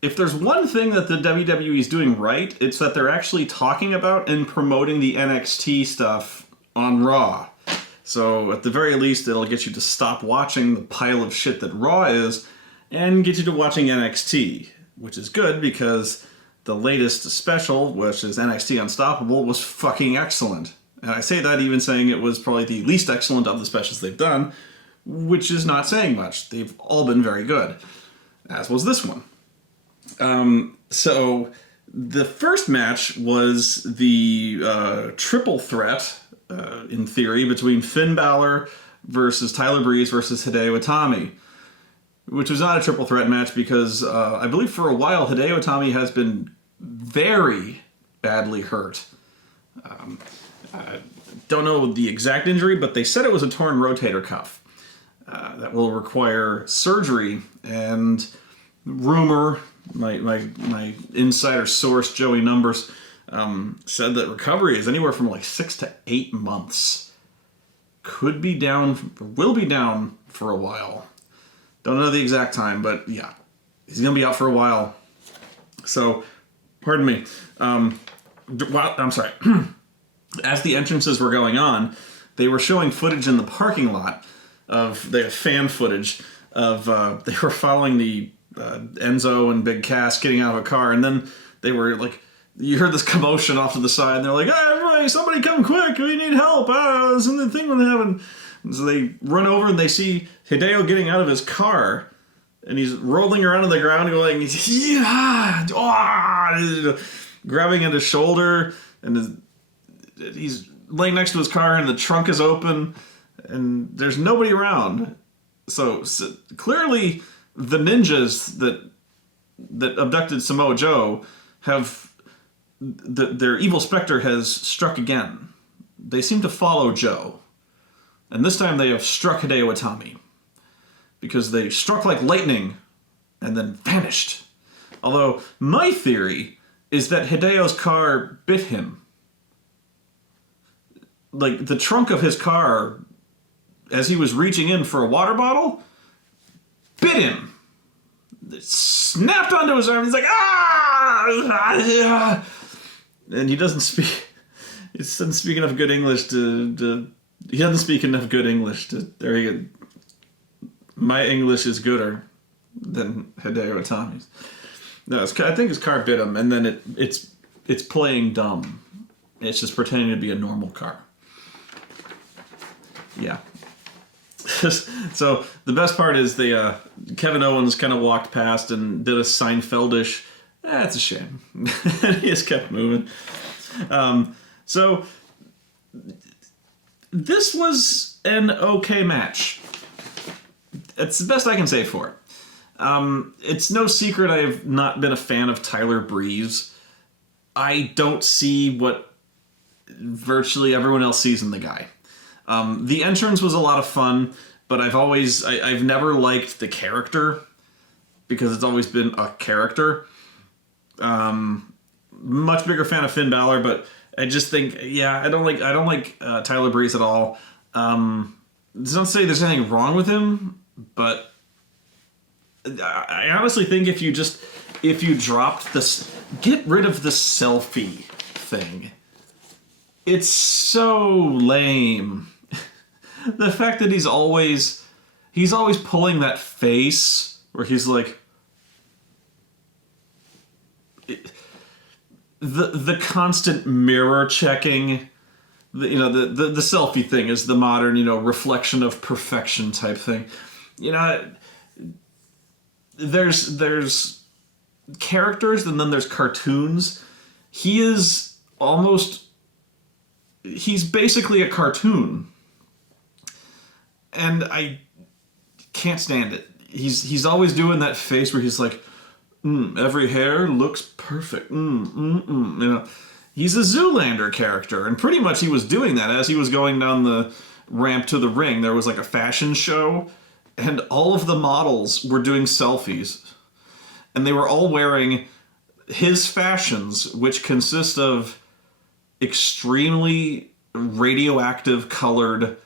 If there's one thing that the WWE is doing right, it's that they're actually talking about and promoting the NXT stuff on Raw. So at the very least, it'll get you to stop watching the pile of shit that Raw is and get you to watching NXT, which is good because the latest special, which is NXT Unstoppable, was fucking excellent. And I say that even saying it was probably the least excellent of the specials they've done, which is not saying much. They've all been very good, as was this one. So the first match was the triple threat, in theory, between Finn Balor versus Tyler Breeze versus Hideo Itami, which was not a triple threat match because I believe for a while Hideo Itami has been very badly hurt. I don't know the exact injury, but they said it was a torn rotator cuff that will require surgery, and rumor, my insider source, Joey Numbers, said that recovery is anywhere from like 6 to 8 months. Could be down, will be down for a while. Don't know the exact time, but yeah, he's going to be out for a while. So, pardon me. I'm sorry. As the entrances were going on, they were showing footage in the parking lot of the fan footage of they were following the Enzo and Big Cass getting out of a car, and then they were like, you heard this commotion off to the side, and they're like, "Hey, everybody, somebody come quick, we need help, this and the thing will happen." And so they run over and they see Hideo getting out of his car, and he's rolling around on the ground going, "Yeah!" Grabbing at his shoulder, and he's laying next to his car, and the trunk is open, and there's nobody around. So clearly the ninjas that abducted Samoa Joe have... their evil specter has struck again. They seem to follow Joe. And this time they have struck Hideo Itami. Because they struck like lightning and then vanished. Although, my theory is that Hideo's car bit him. Like, the trunk of his car, as he was reaching in for a water bottle, bit him. It snapped onto his arm. He's like, ah! And he doesn't speak enough good English to he doesn't speak enough good English to, there you go. My English is gooder than Hideo Itami's. No, I think his car bit him, and then it's playing dumb. It's just pretending to be a normal car. Yeah. So the best part is Kevin Owens kind of walked past and did a Seinfeldish, it's a shame. He just kept moving. So this was an okay match. It's the best I can say for it. It's no secret I have not been a fan of Tyler Breeze. I don't see what virtually everyone else sees in the guy. The entrance was a lot of fun, but I've never liked the character because it's always been a character. Much bigger fan of Finn Balor, but I just think, I don't like Tyler Breeze at all. It's not to say there's anything wrong with him, but I honestly think if you dropped this, get rid of the selfie thing. It's so lame. The fact that he's always pulling that face where he's like, the constant mirror checking, the selfie thing is the modern, reflection of perfection type thing. There's characters and then there's cartoons. He's basically a cartoon. And I can't stand it. He's always doing that face where he's like, every hair looks perfect. He's a Zoolander character, and pretty much he was doing that as he was going down the ramp to the ring. There was like a fashion show, and all of the models were doing selfies. And they were all wearing his fashions, which consist of extremely radioactive colored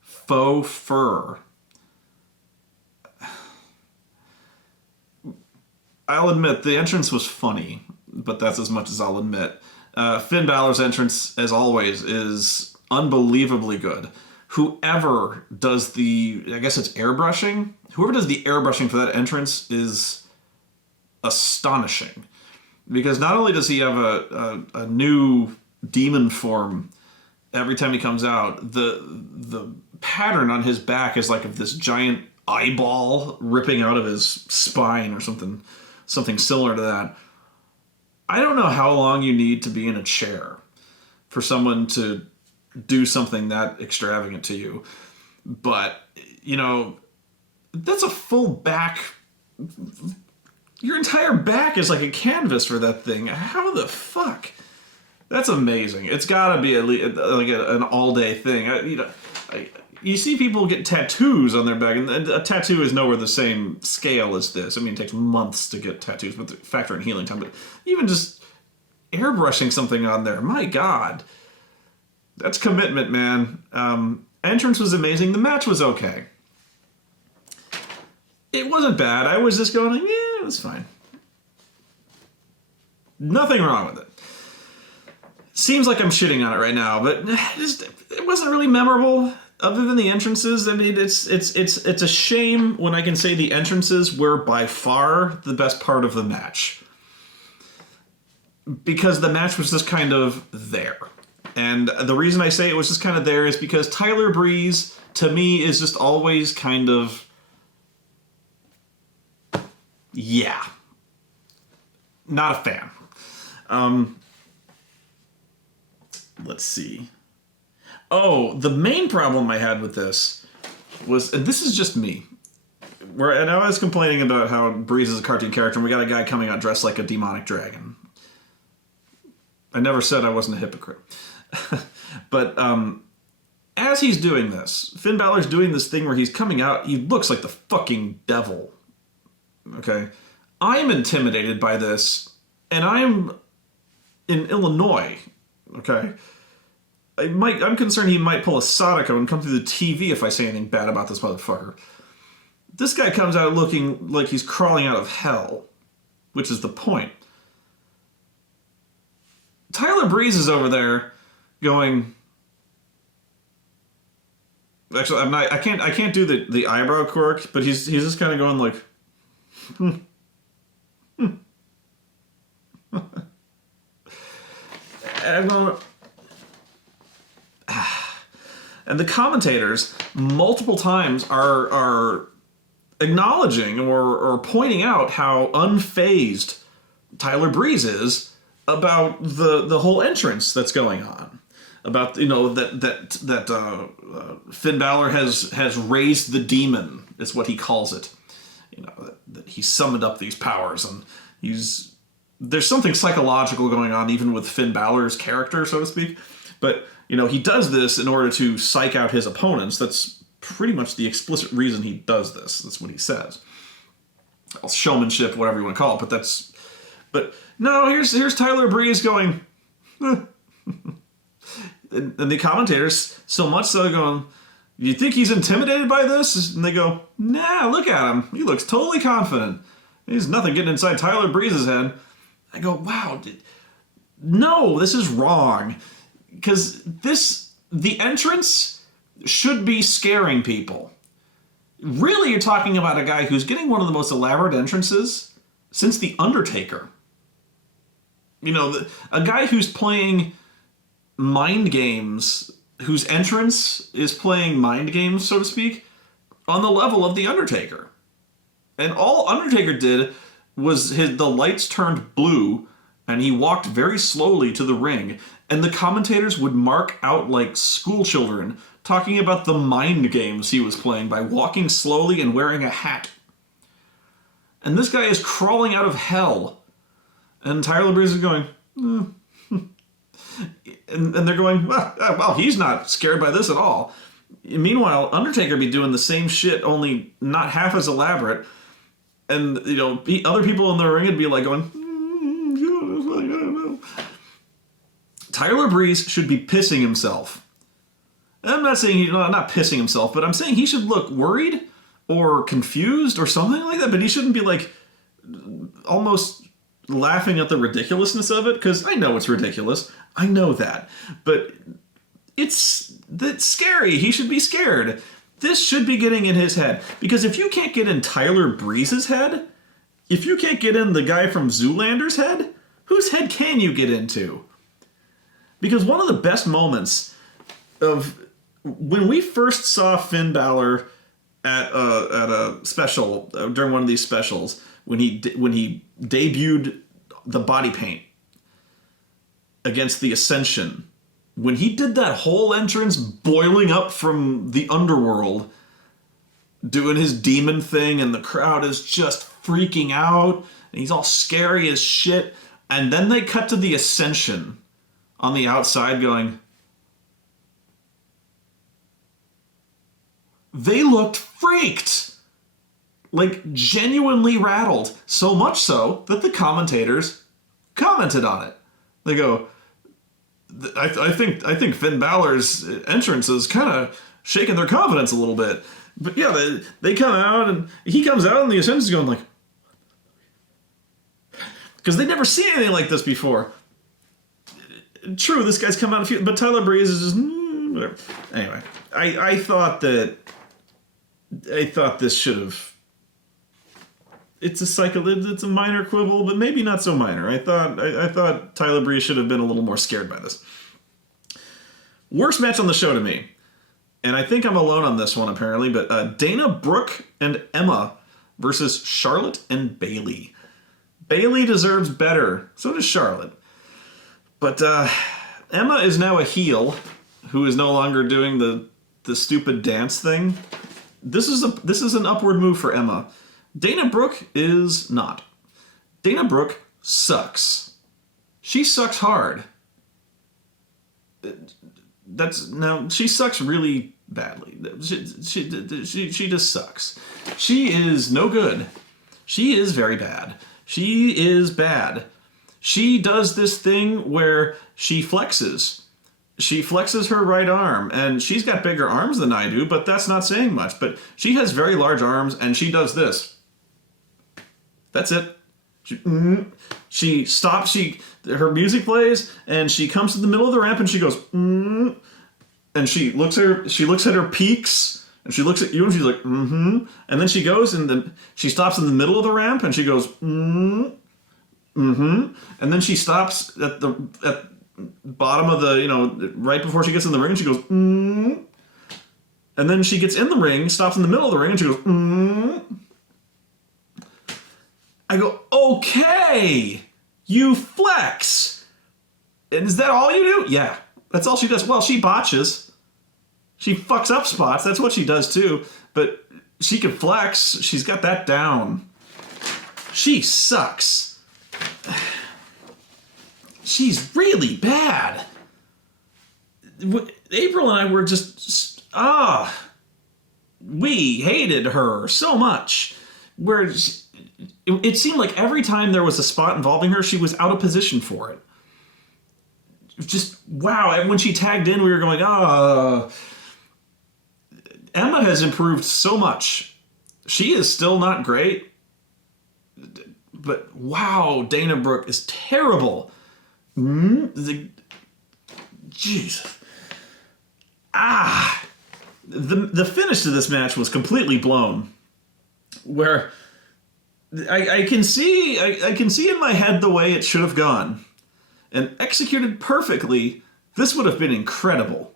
faux fur. I'll admit, the entrance was funny, but that's as much as I'll admit. Finn Balor's entrance, as always, is unbelievably good. Whoever does I guess it's airbrushing? Whoever does the airbrushing for that entrance is astonishing. Because not only does he have a new demon form every time he comes out, the pattern on his back is like of this giant eyeball ripping out of his spine or something similar to that. I don't know how long you need to be in a chair for someone to do something that extravagant to you. But, that's a full back. Your entire back is like a canvas for that thing. How the fuck? That's amazing. It's got to be at least like an all-day thing. You see people get tattoos on their back, and a tattoo is nowhere the same scale as this. I mean, it takes months to get tattoos, but factor in healing time. But even just airbrushing something on there, my God. That's commitment, man. Entrance was amazing. The match was okay. It wasn't bad. I was just going, it was fine. Nothing wrong with it. Seems like I'm shitting on it right now, but it wasn't really memorable other than the entrances. I mean, it's a shame when I can say the entrances were by far the best part of the match. Because the match was just kind of there. And the reason I say it was just kind of there is because Tyler Breeze, to me, is just always kind of... yeah. Not a fan. Let's see. Oh, the main problem I had with this was, and this is just me, and I was complaining about how Breeze is a cartoon character, and we got a guy coming out dressed like a demonic dragon. I never said I wasn't a hypocrite. But as he's doing this, Finn Balor's doing this thing where he's coming out, he looks like the fucking devil. Okay? I'm intimidated by this, and I'm in Illinois. Okay? I'm concerned he might pull a Sadako and come through the TV if I say anything bad about this motherfucker. This guy comes out looking like he's crawling out of hell, which is the point. Tyler Breeze is over there going... Actually, I can't do the eyebrow quirk, but he's just kind of going like... And I'm going... And the commentators multiple times are acknowledging or pointing out how unfazed Tyler Breeze is about the whole entrance that's going on. About, that Finn Balor has raised the demon, is what he calls it. That he summoned up these powers, and there's something psychological going on even with Finn Balor's character, so to speak. But, he does this in order to psych out his opponents. That's pretty much the explicit reason he does this. That's what he says. Well, showmanship, whatever you want to call it, but no, here's Tyler Breeze going, and the commentators, so much so, going, you think he's intimidated by this? And they go, nah, look at him. He looks totally confident. There's nothing getting inside Tyler Breeze's head. I go, wow, no, this is wrong. Because the entrance should be scaring people. Really, you're talking about a guy who's getting one of the most elaborate entrances since The Undertaker. A guy who's playing mind games, whose entrance is playing mind games, so to speak, on the level of The Undertaker. And all Undertaker did was the lights turned blue, and he walked very slowly to the ring, and the commentators would mark out like school children, talking about the mind games he was playing by walking slowly and wearing a hat. And this guy is crawling out of hell. And Tyler Breeze is going, and they're going, well, he's not scared by this at all. Meanwhile, Undertaker be doing the same shit, only not half as elaborate. And, other people in the ring would be like going, I don't know. Tyler Breeze should be pissing himself. I'm not saying not pissing himself, but I'm saying he should look worried or confused or something like that, but he shouldn't be like almost laughing at the ridiculousness of it, because I know it's ridiculous. I know that. But that's scary. He should be scared. This should be getting in his head. Because if you can't get in Tyler Breeze's head, if you can't get in the guy from Zoolander's head, whose head can you get into? Because one of the best moments of when we first saw Finn Balor at a special during one of these specials, when he debuted the body paint against the Ascension, when he did that whole entrance boiling up from the underworld, doing his demon thing, and the crowd is just freaking out, and he's all scary as shit, and then they cut to the Ascension on the outside going, they looked freaked. Like, genuinely rattled. So much so that the commentators commented on it. They go, I think Finn Balor's entrance is kind of shaking their confidence a little bit. But yeah, they come out, and he comes out, and the Ascension's going like, because they'd never seen anything like this before. True, this guy's come out a few, but Tyler Breeze is just, whatever. Anyway, I thought this should have. It's a minor quibble, but maybe not so minor. I thought Tyler Breeze should have been a little more scared by this. Worst match on the show to me, and I think I'm alone on this one apparently, but Dana Brooke and Emma versus Charlotte and Bayley. Bayley deserves better. So does Charlotte. But Emma is now a heel who is no longer doing the stupid dance thing. This is an upward move for Emma. Dana Brooke is not. Dana Brooke sucks. She sucks hard. She sucks really badly. She just sucks. She is no good. She is very bad. She is bad. She does this thing where she flexes. She flexes her right arm, and she's got bigger arms than I do, but that's not saying much. But she has very large arms, and she does this. That's it. She stops, her music plays, and she comes to the middle of the ramp, and she goes, and she looks at her peaks, and she looks at you, and she's like, and then she goes, and then she stops in the middle of the ramp, and she goes, and then she stops at the bottom of the, right before she gets in the ring, and she goes, and then she gets in the ring, stops in the middle of the ring, and she goes, I go, okay, you flex. And is that all you do? Yeah, that's all she does. Well, she botches. She fucks up spots. That's what she does too. But she can flex. She's got that down. She sucks. She's really bad. April and I were just, we hated her so much. Where it seemed like every time there was a spot involving her, she was out of position for it. Just, wow. And when she tagged in, we were going, Emma has improved so much. She is still not great. But, wow, Dana Brooke is terrible. Jeez. The finish to this match was completely blown. Where I can see in my head the way it should have gone. And executed perfectly, this would have been incredible.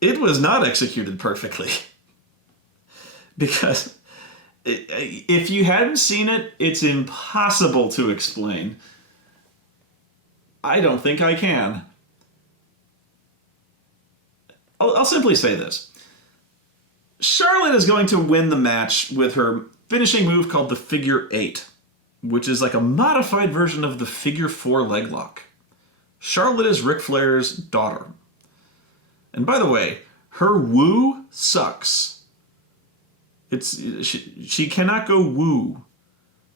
It was not executed perfectly. Because if you hadn't seen it, it's impossible to explain. I don't think I can. I'll simply say this. Charlotte is going to win the match with her finishing move called the Figure 8, which is like a modified version of the Figure 4 leg lock. Charlotte is Ric Flair's daughter. And by the way, her woo sucks. She cannot go woo.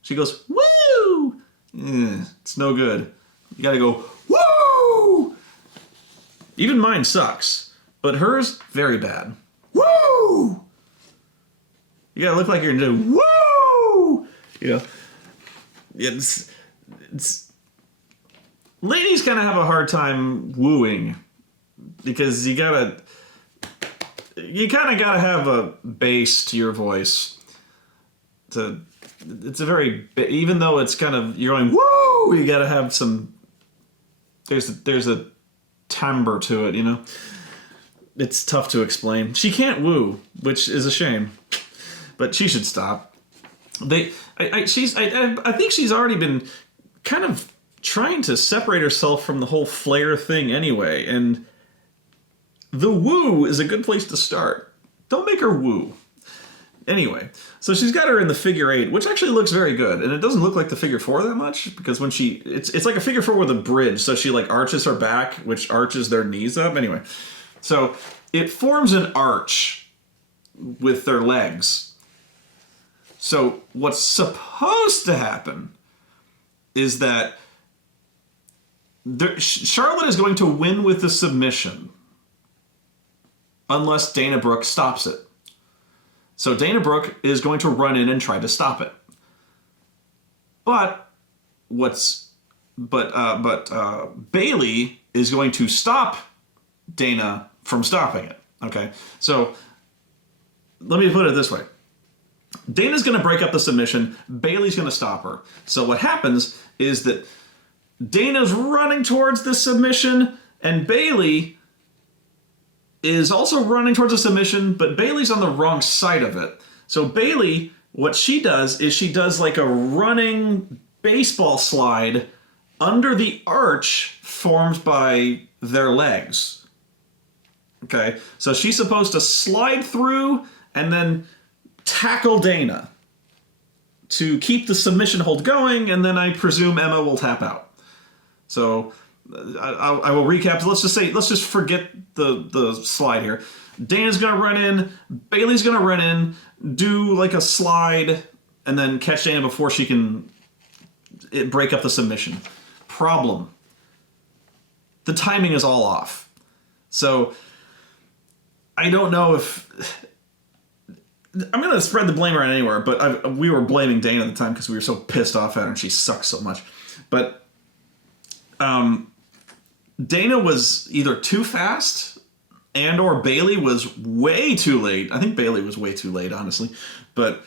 She goes, woo! It's no good. You gotta go, woo! Even mine sucks, but hers, very bad. Woo! You gotta look like you're gonna do, woo! it's ladies kind of have a hard time wooing because you kind of gotta have a bass to your voice. It's a very, even though it's kind of, you're going woo, you gotta have some. There's a timbre to it, you know. It's tough to explain. She can't woo, which is a shame, but she should stop. I think she's already been kind of trying to separate herself from the whole Flair thing anyway, and the woo is a good place to start. Don't make her woo. Anyway, so she's got her in the figure 8, which actually looks very good, and it doesn't look like the figure 4 that much, because when it's like a figure 4 with a bridge, so she like arches her back, which arches their knees up. Anyway, so it forms an arch with their legs. So what's supposed to happen is that Charlotte is going to win with the submission unless Dana Brooke stops it. So Dana Brooke is going to run in and try to stop it. But Bayley is going to stop Dana from stopping it. Okay, so let me put it this way. Dana's going to break up the submission. Bayley's going to stop her. So what happens is that Dana's running towards the submission, and Bayley is also running towards a submission, but Bayley's on the wrong side of it. So Bayley, what she does is she does like a running baseball slide under the arch formed by their legs. Okay, so she's supposed to slide through and then tackle Dana to keep the submission hold going, and then I presume Emma will tap out. So I will recap. Let's just forget the slide here. Dana's gonna run in, Bayley's gonna run in, do like a slide, and then catch Dana before she can break up the submission. Problem. The timing is all off. So I don't know if I'm gonna spread the blame around anywhere, but we were blaming Dana at the time because we were so pissed off at her and she sucks so much. But Dana was either too fast and or Bayley was way too late. I think Bayley was way too late, honestly. But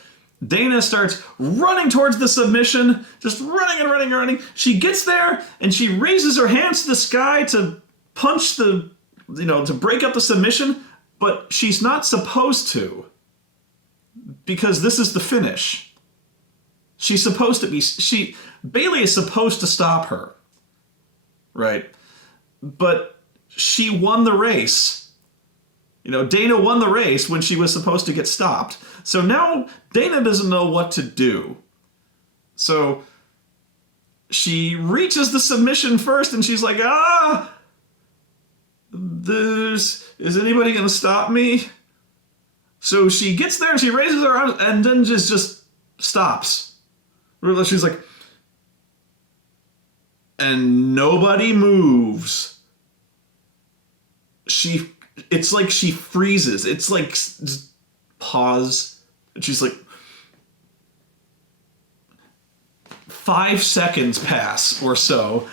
Dana starts running towards the submission, just running and running and running. She gets there and she raises her hands to the sky to punch to break up the submission, but she's not supposed to, because this is the finish. She's supposed to be, Bayley is supposed to stop her, right? But she won the race. Dana won the race when she was supposed to get stopped. So now Dana doesn't know what to do. So she reaches the submission first and she's like, is anybody going to stop me? So she gets there and she raises her arms and then just stops. She's like, and nobody moves. It's like she freezes. It's like just pause. And she's like, 5 seconds pass or so.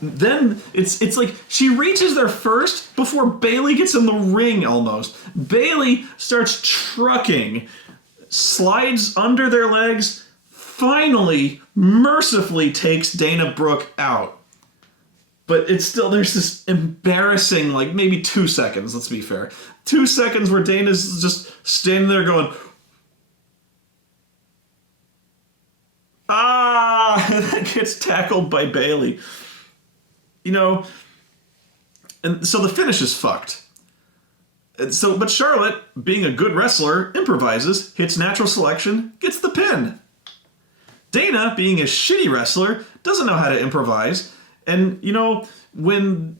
Then it's like she reaches there first before Bayley gets in the ring almost. Bayley starts trucking, slides under their legs, finally, mercifully takes Dana Brooke out. But it's still, there's this embarrassing, like maybe 2 seconds, let's be fair. 2 seconds where Dana's just standing there going, and then gets tackled by Bayley. And so the finish is fucked. But Charlotte, being a good wrestler, improvises, hits natural selection, gets the pin. Dana, being a shitty wrestler, doesn't know how to improvise. And, when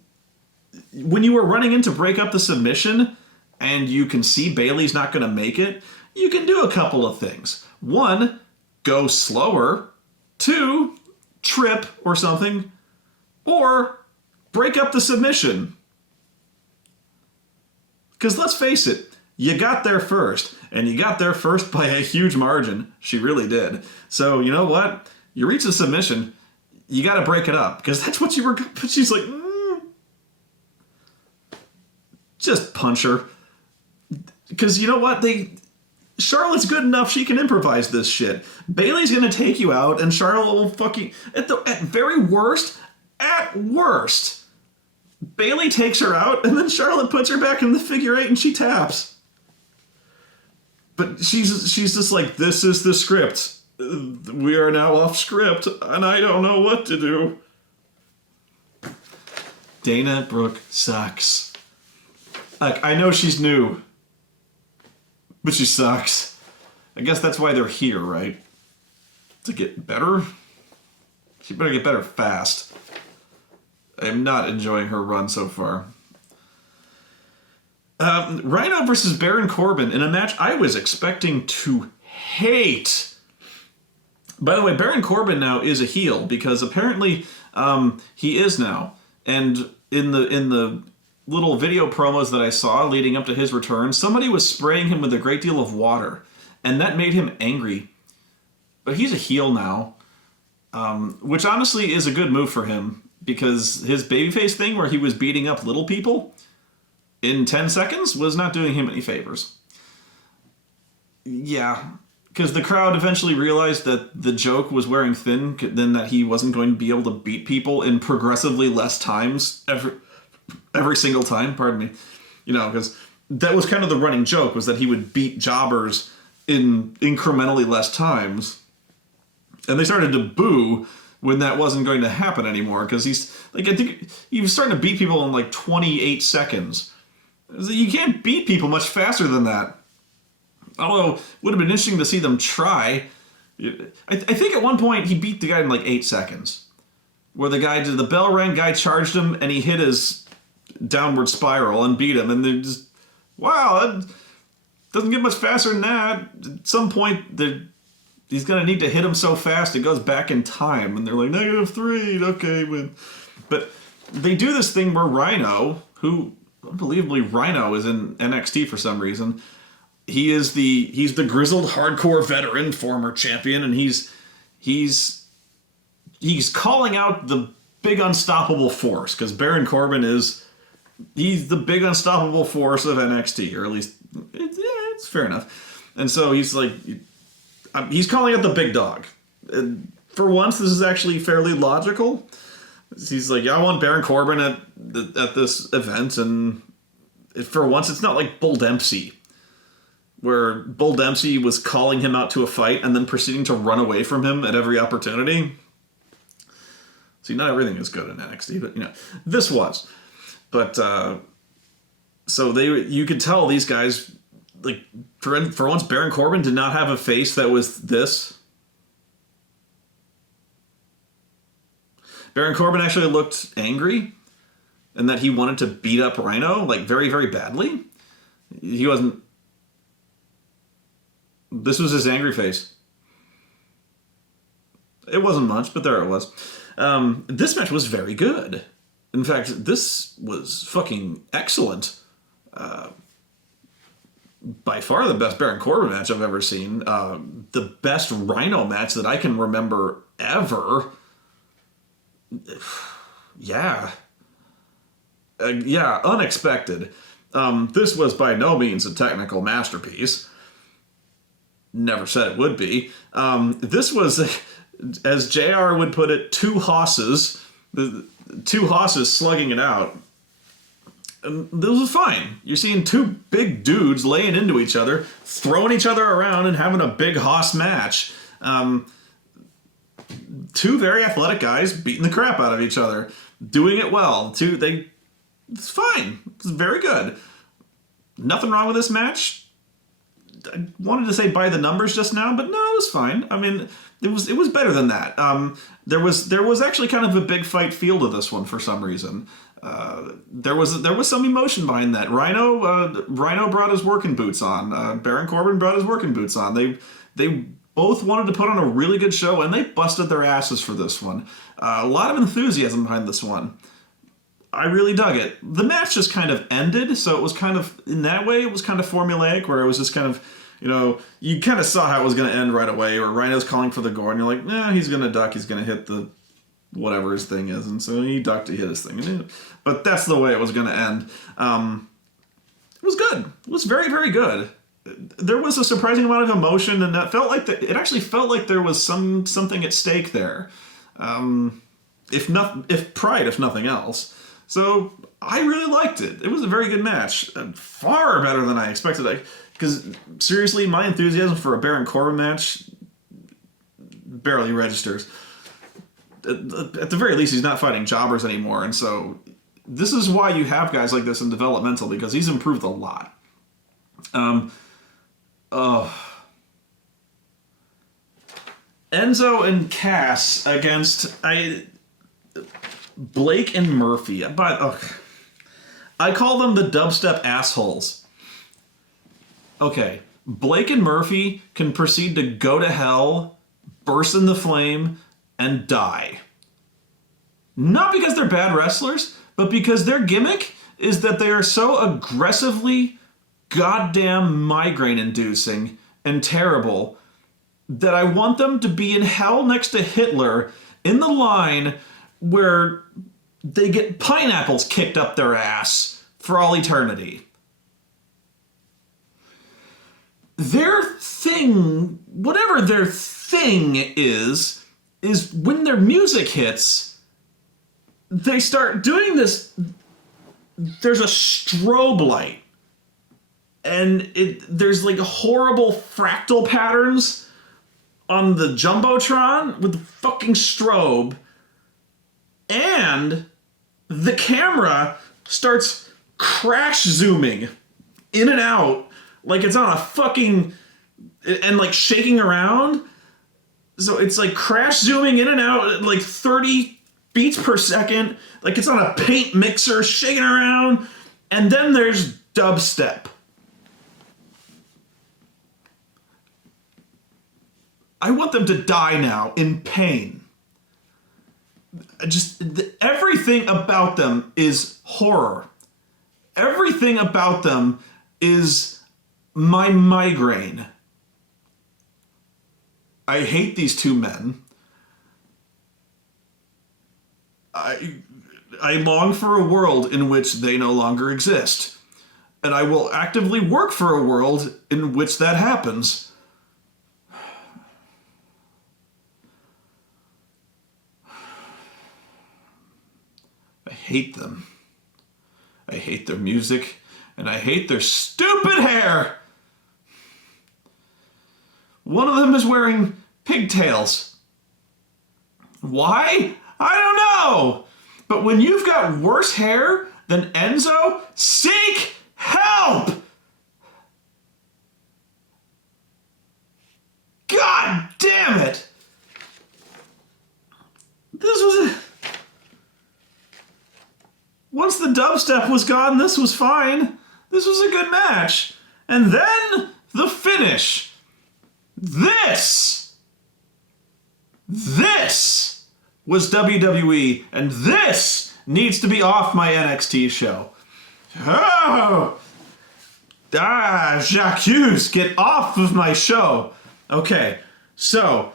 you were running in to break up the submission and you can see Bayley's not going to make it, you can do a couple of things. 1, go slower. 2, trip or something. Or break up the submission. Because let's face it, you got there first. And you got there first by a huge margin. She really did. So, you know what? You reach a submission, you got to break it up because that's what you were. But she's like, just punch her. Because you know what? Charlotte's good enough, she can improvise this shit. Bayley's gonna take you out, and Charlotte will fucking at worst, Bayley takes her out, and then Charlotte puts her back in the figure 8 and she taps. But she's just like, this is the script. We are now off script, and I don't know what to do. Dana Brooke sucks. Like, I know she's new, but she sucks. I guess that's why they're here, right? To get better? She better get better fast. I am not enjoying her run so far. Rhino versus Baron Corbin in a match I was expecting to hate. By the way, Baron Corbin now is a heel because apparently he is now. And in the little video promos that I saw leading up to his return, somebody was spraying him with a great deal of water, and that made him angry. But he's a heel now, which honestly is a good move for him because his babyface thing where he was beating up little people in 10 seconds was not doing him any favors. Yeah, because the crowd eventually realized that the joke was wearing thin, then that he wasn't going to be able to beat people in progressively less times every single time, pardon me. You know, because that was kind of the running joke, was that he would beat jobbers in incrementally less times. And they started to boo when that wasn't going to happen anymore, because he's, like, I think he was starting to beat people in, like, 28 seconds. You can't beat people much faster than that. Although, it would have been interesting to see them try. I think at one point he beat the guy in, like, 8 seconds. Where the bell rang, guy charged him, and he hit his downward spiral and beat him. And they're just, wow, that doesn't get much faster than that. At some point, he's going to need to hit him so fast it goes back in time. And they're like, -3, okay. But they do this thing where Rhino, who, unbelievably, Rhino is in NXT for some reason. He's the grizzled hardcore veteran, former champion, and he's calling out the big unstoppable force, because Baron Corbin he's the big unstoppable force of NXT, or at least it's fair enough. And so he's like, he's calling out the big dog. And for once, this is actually fairly logical. He's like, yeah, I want Baron Corbin at this event, and for once, it's not like Bull Dempsey, where Bull Dempsey was calling him out to a fight and then proceeding to run away from him at every opportunity. See, not everything is good in NXT, but, you know, this was. But, so you could tell these guys, like, for once, Baron Corbin did not have a face that was this. Baron Corbin actually looked angry, and that he wanted to beat up Rhino, like, very, very badly. He wasn't... This was his angry face. It wasn't much, but there it was. This match was very good. In fact, this was fucking excellent. By far the best Baron Corbin match I've ever seen. The best Rhino match that I can remember ever. Yeah. Yeah, unexpected. This was by no means a technical masterpiece. Never said it would be. This was, as JR would put it, two hosses slugging it out. And this was fine. You're seeing two big dudes laying into each other, throwing each other around, and having a big hoss match. Two very athletic guys beating the crap out of each other, doing it well. It's fine. It's very good. Nothing wrong with this match. I wanted to say by the numbers just now, but no, it was fine. I mean, it was better than that. There was actually kind of a big fight feel to this one for some reason. There was some emotion behind that. Rhino brought his working boots on. Baron Corbin brought his working boots on. They both wanted to put on a really good show, and they busted their asses for this one. A lot of enthusiasm behind this one. I really dug it. The match just kind of ended, so it was kind of, in that way, it was kind of formulaic, where it was just kind of You know, you kind of saw how it was going to end right away, where Rhino's calling for the gore, and you're like, nah, he's going to duck, he's going to hit the whatever his thing is, and so he ducked to hit his thing. But that's the way it was going to end. It was good. It was very, very good. There was a surprising amount of emotion, and that felt like it actually felt like there was something at stake there. If pride, if nothing else. So I really liked it. It was a very good match, far better than I expected. Because seriously, my enthusiasm for a Baron Corbin match barely registers. At the very least, he's not fighting jobbers anymore, and so this is why you have guys like this in developmental, because he's improved a lot. Enzo and Cass against Blake and Murphy. But I call them the dubstep assholes. Okay, Blake and Murphy can proceed to go to hell, burst in the flame, and die. Not because they're bad wrestlers, but because their gimmick is that they are so aggressively goddamn migraine-inducing and terrible that I want them to be in hell next to Hitler in the line where they get pineapples kicked up their ass for all eternity. Their thing, whatever their thing is when their music hits, they start doing this. There's a strobe light, and there's like horrible fractal patterns on the Jumbotron with the fucking strobe, and the camera starts crash zooming in and out like it's on a fucking, and like shaking around. So it's like crash zooming in and out at like 30 beats per second, like it's on a paint mixer shaking around. And then there's dubstep. I want them to die now in pain. Everything about them is horror. Everything about them is my migraine. I hate these two men. I long for a world in which they no longer exist. And I will actively work for a world in which that happens. I hate them. I hate their music, and I hate their stupid hair. One of them is wearing pigtails. Why? I don't know. But when you've got worse hair than Enzo, seek help! God damn it! Once the dubstep was gone, this was fine. This was a good match. And then the finish. This was WWE, and this needs to be off my NXT show. Oh! Jacques Hughes, get off of my show. Okay, so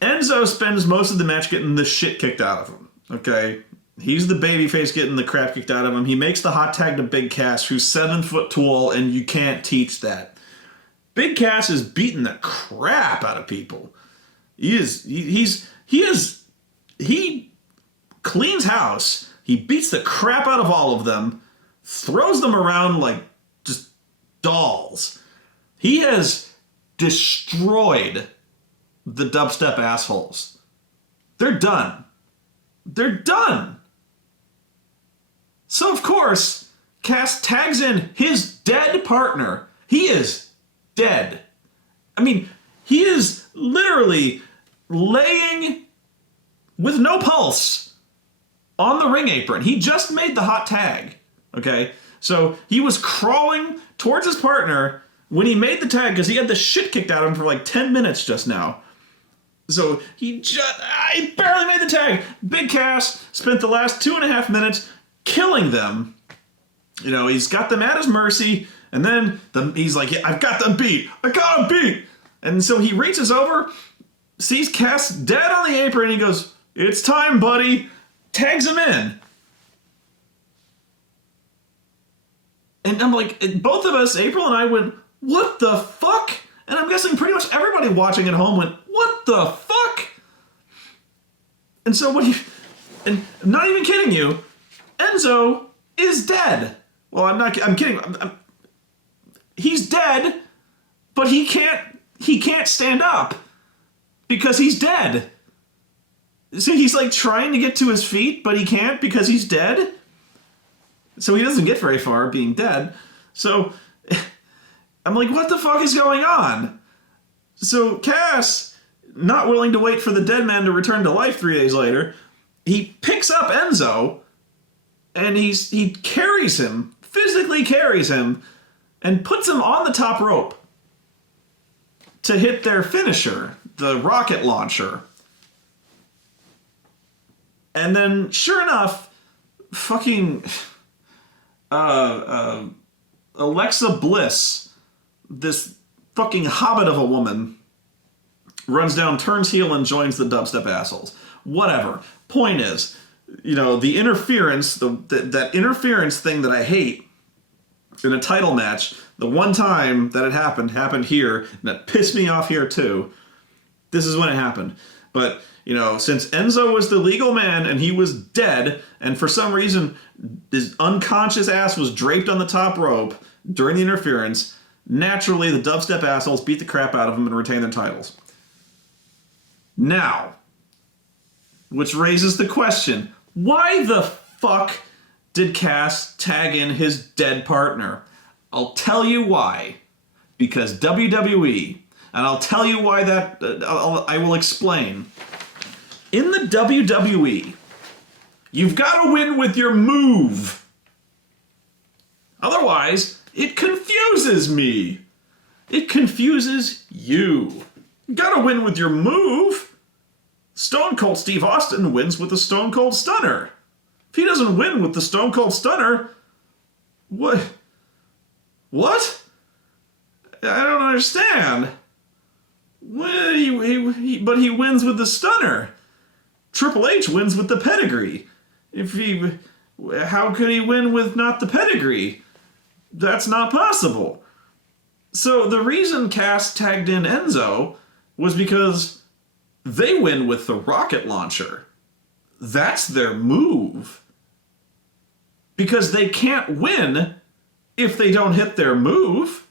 Enzo spends most of the match getting the shit kicked out of him. Okay, he's the babyface getting the crap kicked out of him. He makes the hot tag to Big Cass, who's 7 foot tall, and you can't teach that. Big Cass is beating the crap out of people. He cleans house. He beats the crap out of all of them, throws them around like just dolls. He has destroyed the dubstep assholes. They're done. They're done. So of course, Cass tags in his dead partner. He is dead. I mean, he is literally laying with no pulse on the ring apron. He just made the hot tag. Okay? So he was crawling towards his partner when he made the tag because he had the shit kicked out of him for like 10 minutes just now. So I barely made the tag. Big Cass spent the last 2.5 minutes killing them. You know, he's got them at his mercy, And then he's like, yeah, I've got them beat. I got them beat. And so he reaches over, sees Cass dead on the apron, and he goes, it's time, buddy. Tags him in. And I'm like, both of us, April and I, went, what the fuck? And I'm guessing pretty much everybody watching at home went, what the fuck? And so and I'm not even kidding you, Enzo is dead. Well, I'm kidding. He's dead, but he can't stand up because he's dead. So he's like trying to get to his feet, but he can't because he's dead. So he doesn't get very far being dead. So I'm like, what the fuck is going on? So Cass, not willing to wait for the dead man to return to life 3 days later, he picks up Enzo and he carries him, physically carries him, and puts him on the top rope to hit their finisher, the rocket launcher. And then, sure enough, fucking Alexa Bliss, this fucking hobbit of a woman, runs down, turns heel, and joins the dubstep assholes. Whatever. Point is, the interference, that interference thing that I hate in a title match, the one time that it happened here, and that pissed me off here too. This is when it happened. But, since Enzo was the legal man and he was dead, and for some reason his unconscious ass was draped on the top rope during the interference, naturally the dubstep assholes beat the crap out of him and retain their titles. Now, which raises the question, why the fuck did Cass tag in his dead partner? I'll tell you why. Because WWE. And I'll tell you why that... I will explain. In the WWE, you've got to win with your move. Otherwise, it confuses me. It confuses you. You got to win with your move. Stone Cold Steve Austin wins with the Stone Cold Stunner. If he doesn't win with the Stone Cold Stunner, what? What? I don't understand. Well, but he wins with the Stunner. Triple H wins with the pedigree. How could he win with not the pedigree? That's not possible. So the reason Cass tagged in Enzo was because they win with the rocket launcher. That's their move. Because they can't win if they don't hit their move.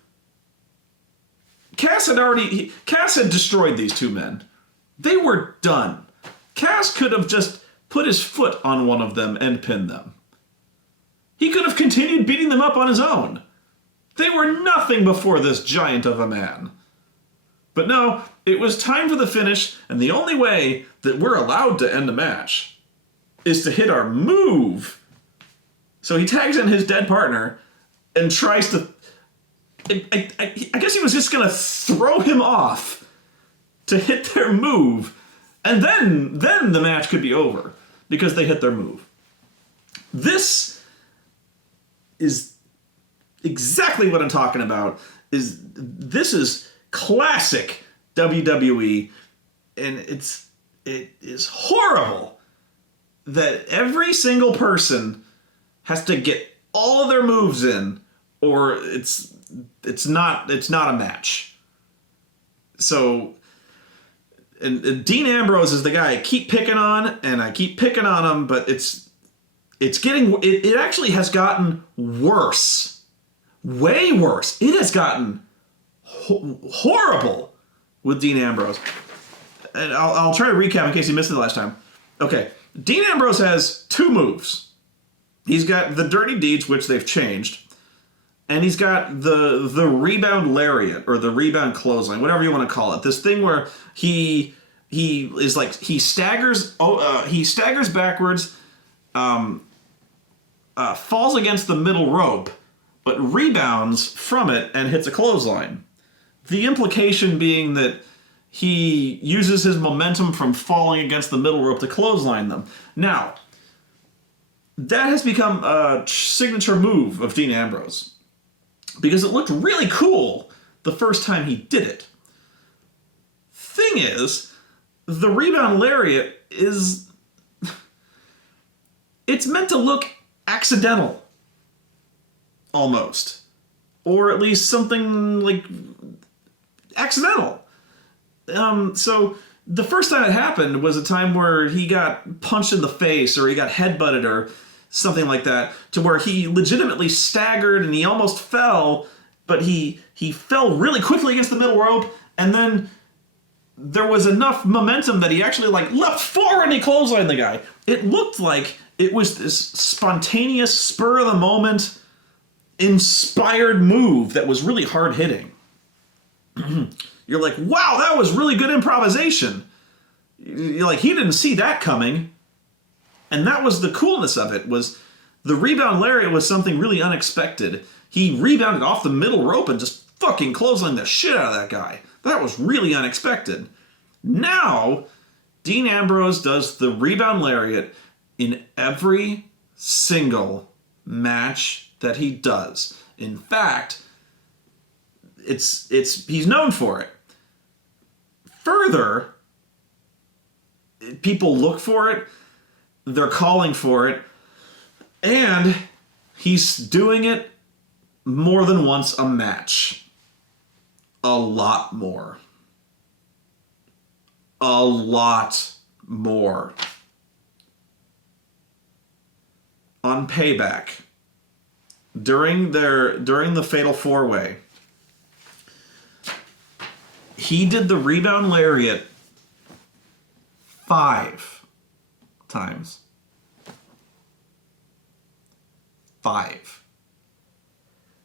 Cass had destroyed these two men. They were done. Cass could have just put his foot on one of them and pinned them. He could have continued beating them up on his own. They were nothing before this giant of a man. But no, it was time for the finish, and the only way that we're allowed to end a match is to hit our move. So he tags in his dead partner and tries to... I guess he was just going to throw him off to hit their move, and then the match could be over because they hit their move. This is exactly what I'm talking about. This is classic WWE, and it is horrible that every single person has to get all of their moves in, or it's not a match. So, and Dean Ambrose is the guy I keep picking on, and I keep picking on him, but it actually has gotten worse. Way worse. It has gotten horrible with Dean Ambrose. And I'll try to recap in case you missed it the last time. Okay, Dean Ambrose has two moves. He's got the Dirty Deeds, which they've changed, and he's got the rebound lariat, or the rebound clothesline, whatever you want to call it. This thing where he is like, he staggers backwards, falls against the middle rope, but rebounds from it and hits a clothesline. The implication being that he uses his momentum from falling against the middle rope to clothesline them. Now, that has become a signature move of Dean Ambrose. because it looked really cool the first time he did it. Thing is, the rebound lariat is... it's meant to look accidental. Almost. Or at least something like accidental. So the first time it happened was a time where he got punched in the face or he got headbutted or something like that, to where he legitimately staggered and he almost fell, but he fell really quickly against the middle rope, and then there was enough momentum that he actually leapt forward and he clotheslined the guy. It looked like it was this spontaneous, spur of the moment, inspired move that was really hard hitting. You're like, wow, that was really good improvisation. You're like, he didn't see that coming. And that was the coolness of it, was the rebound lariat was something really unexpected. He rebounded off the middle rope and just fucking clotheslined the shit out of that guy. That was really unexpected. Now, Dean Ambrose does the rebound lariat in every single match that he does. In fact, he's known for it. Further, people look for it, they're calling for it, and he's doing it more than once a match. A lot more. A lot more. On Payback, during the Fatal 4-Way, he did the rebound lariat 5 times. 5.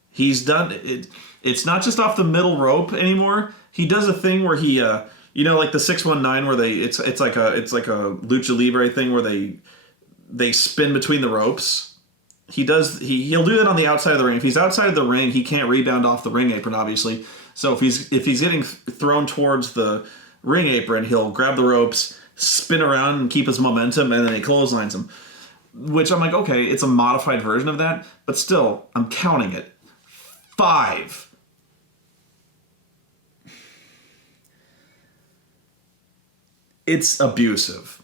He's done it. It's not just off the middle rope anymore. He does a thing where he, like the 619, where it's like a lucha libre thing where they spin between the ropes. He'll do that on the outside of the ring. If he's outside of the ring, he can't rebound off the ring apron, obviously. So if he's getting thrown towards the ring apron, he'll grab the ropes, spin around and keep his momentum, and then he clotheslines him. Which I'm like, okay, it's a modified version of that, but still, I'm counting it. 5. It's abusive.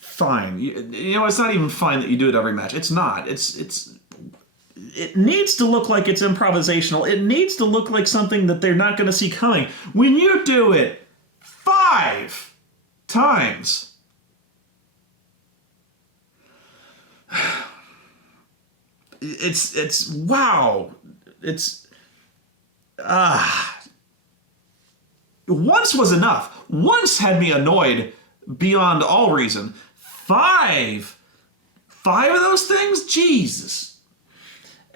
Fine. It's not even fine that you do it every match. It's not. It needs to look like it's improvisational. It needs to look like something that they're not going to see coming. When you do it 5 times, it's wow. Once was enough. Once had me annoyed beyond all reason. 5 of those things? Jesus.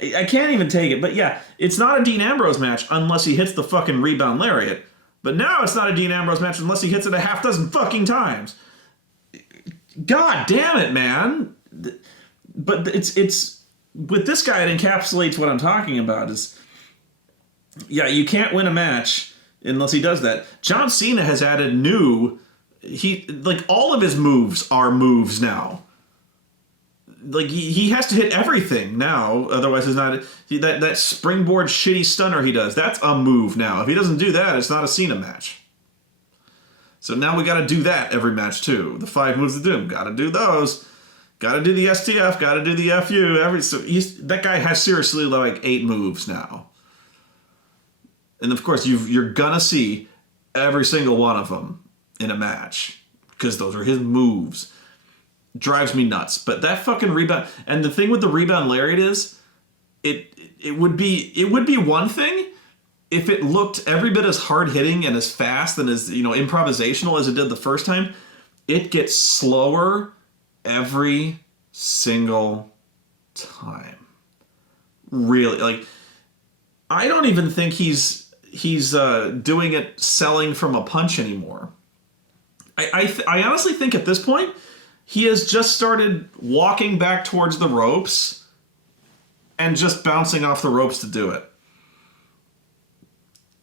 I can't even take it. But yeah, it's not a Dean Ambrose match unless he hits the fucking rebound lariat. But now it's not a Dean Ambrose match unless he hits it a half dozen fucking times. God damn it, man. But it's with this guy, it encapsulates what I'm talking about. Is, yeah, you can't win a match unless he does that. John Cena has added all of his moves are moves now. He has to hit everything now, otherwise it's not that springboard shitty stunner he does. That's a move now. If he doesn't do that, it's not a Cena match. So now we got to do that every match too. The 5 moves of doom, got to do those. Got to do the STF, got to do the FU. That guy has seriously 8 moves now. And of course, you're gonna see every single one of them in a match because those are his moves. Drives me nuts. But that fucking rebound, and the thing with the rebound lariat is, it would be one thing if it looked every bit as hard hitting and as fast and as improvisational as it did the first time. It gets slower every single time. Really, I don't even think he's doing it selling from a punch anymore. I honestly think at this point he has just started walking back towards the ropes and just bouncing off the ropes to do it.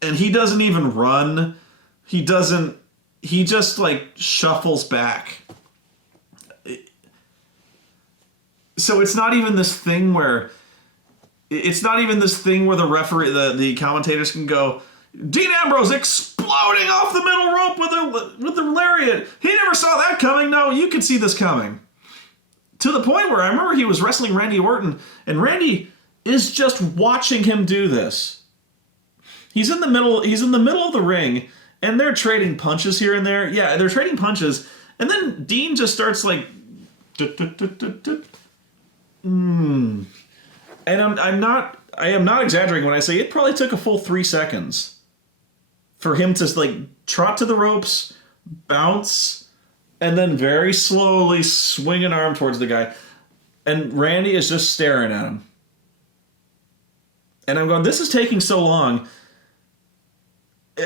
And he doesn't even run. He just shuffles back. So it's not even this thing where It's not even this thing where the referee, the commentators can go, Dean Ambrose exploding off the middle rope with the lariat. He never saw that coming. No, you could see this coming. To the point where I remember he was wrestling Randy Orton, and Randy is just watching him do this. He's in the middle of the ring, and they're trading punches here and there. Yeah, they're trading punches, and then Dean just starts like, and I am not exaggerating when I say it probably took a full 3 seconds for him to like trot to the ropes, bounce, and then very slowly swing an arm towards the guy. And Randy is just staring at him. And I'm going, this is taking so long.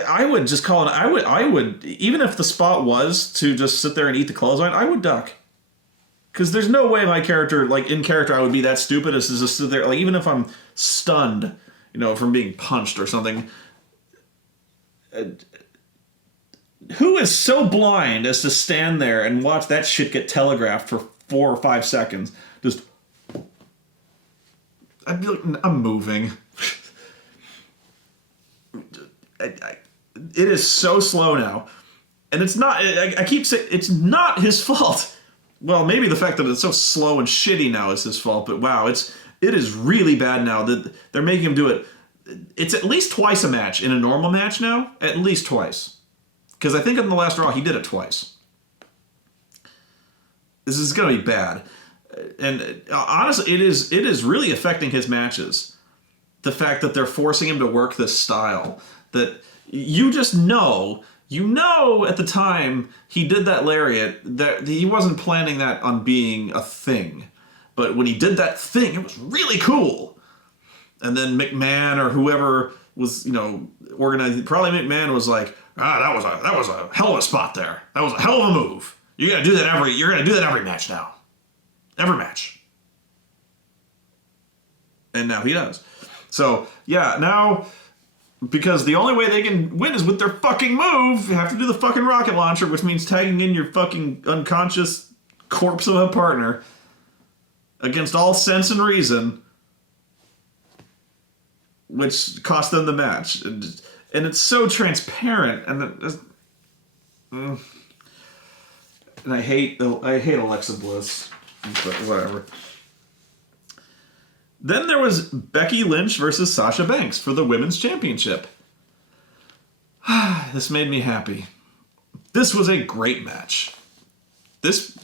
I would just call it, I would, even if the spot was to just sit there and eat the clothesline, I would duck. Because there's no way my character, like in character, I would be that stupid as to just sit there, like even if I'm stunned, from being punched or something. Who is so blind as to stand there and watch that shit get telegraphed for 4 or 5 seconds? Just, I'd be like, I'm moving. It is so slow now. And it's not, I keep saying, it's not his fault. Well, maybe the fact that it's so slow and shitty now is his fault, but wow, it is really bad now that they're making him do it. It's at least twice a match in a normal match now, at least twice. Because I think in the last Raw, he did it twice. This is going to be bad. And honestly, it is really affecting his matches. The fact that they're forcing him to work this style. That you just know, at the time he did that lariat, that he wasn't planning that on being a thing. But when he did that thing, it was really cool. And then McMahon or whoever was, organizing, probably McMahon was like, that was a hell of a spot there. That was a hell of a move. You're gonna do that every match now. Every match. And now he does. So, yeah, now, because the only way they can win is with their fucking move, you have to do the fucking rocket launcher, which means tagging in your fucking unconscious corpse of a partner against all sense and reason, which cost them the match. And it's so transparent, and I hate Alexa Bliss, but whatever. Then there was Becky Lynch versus Sasha Banks for the Women's Championship. This made me happy. This was a great match. This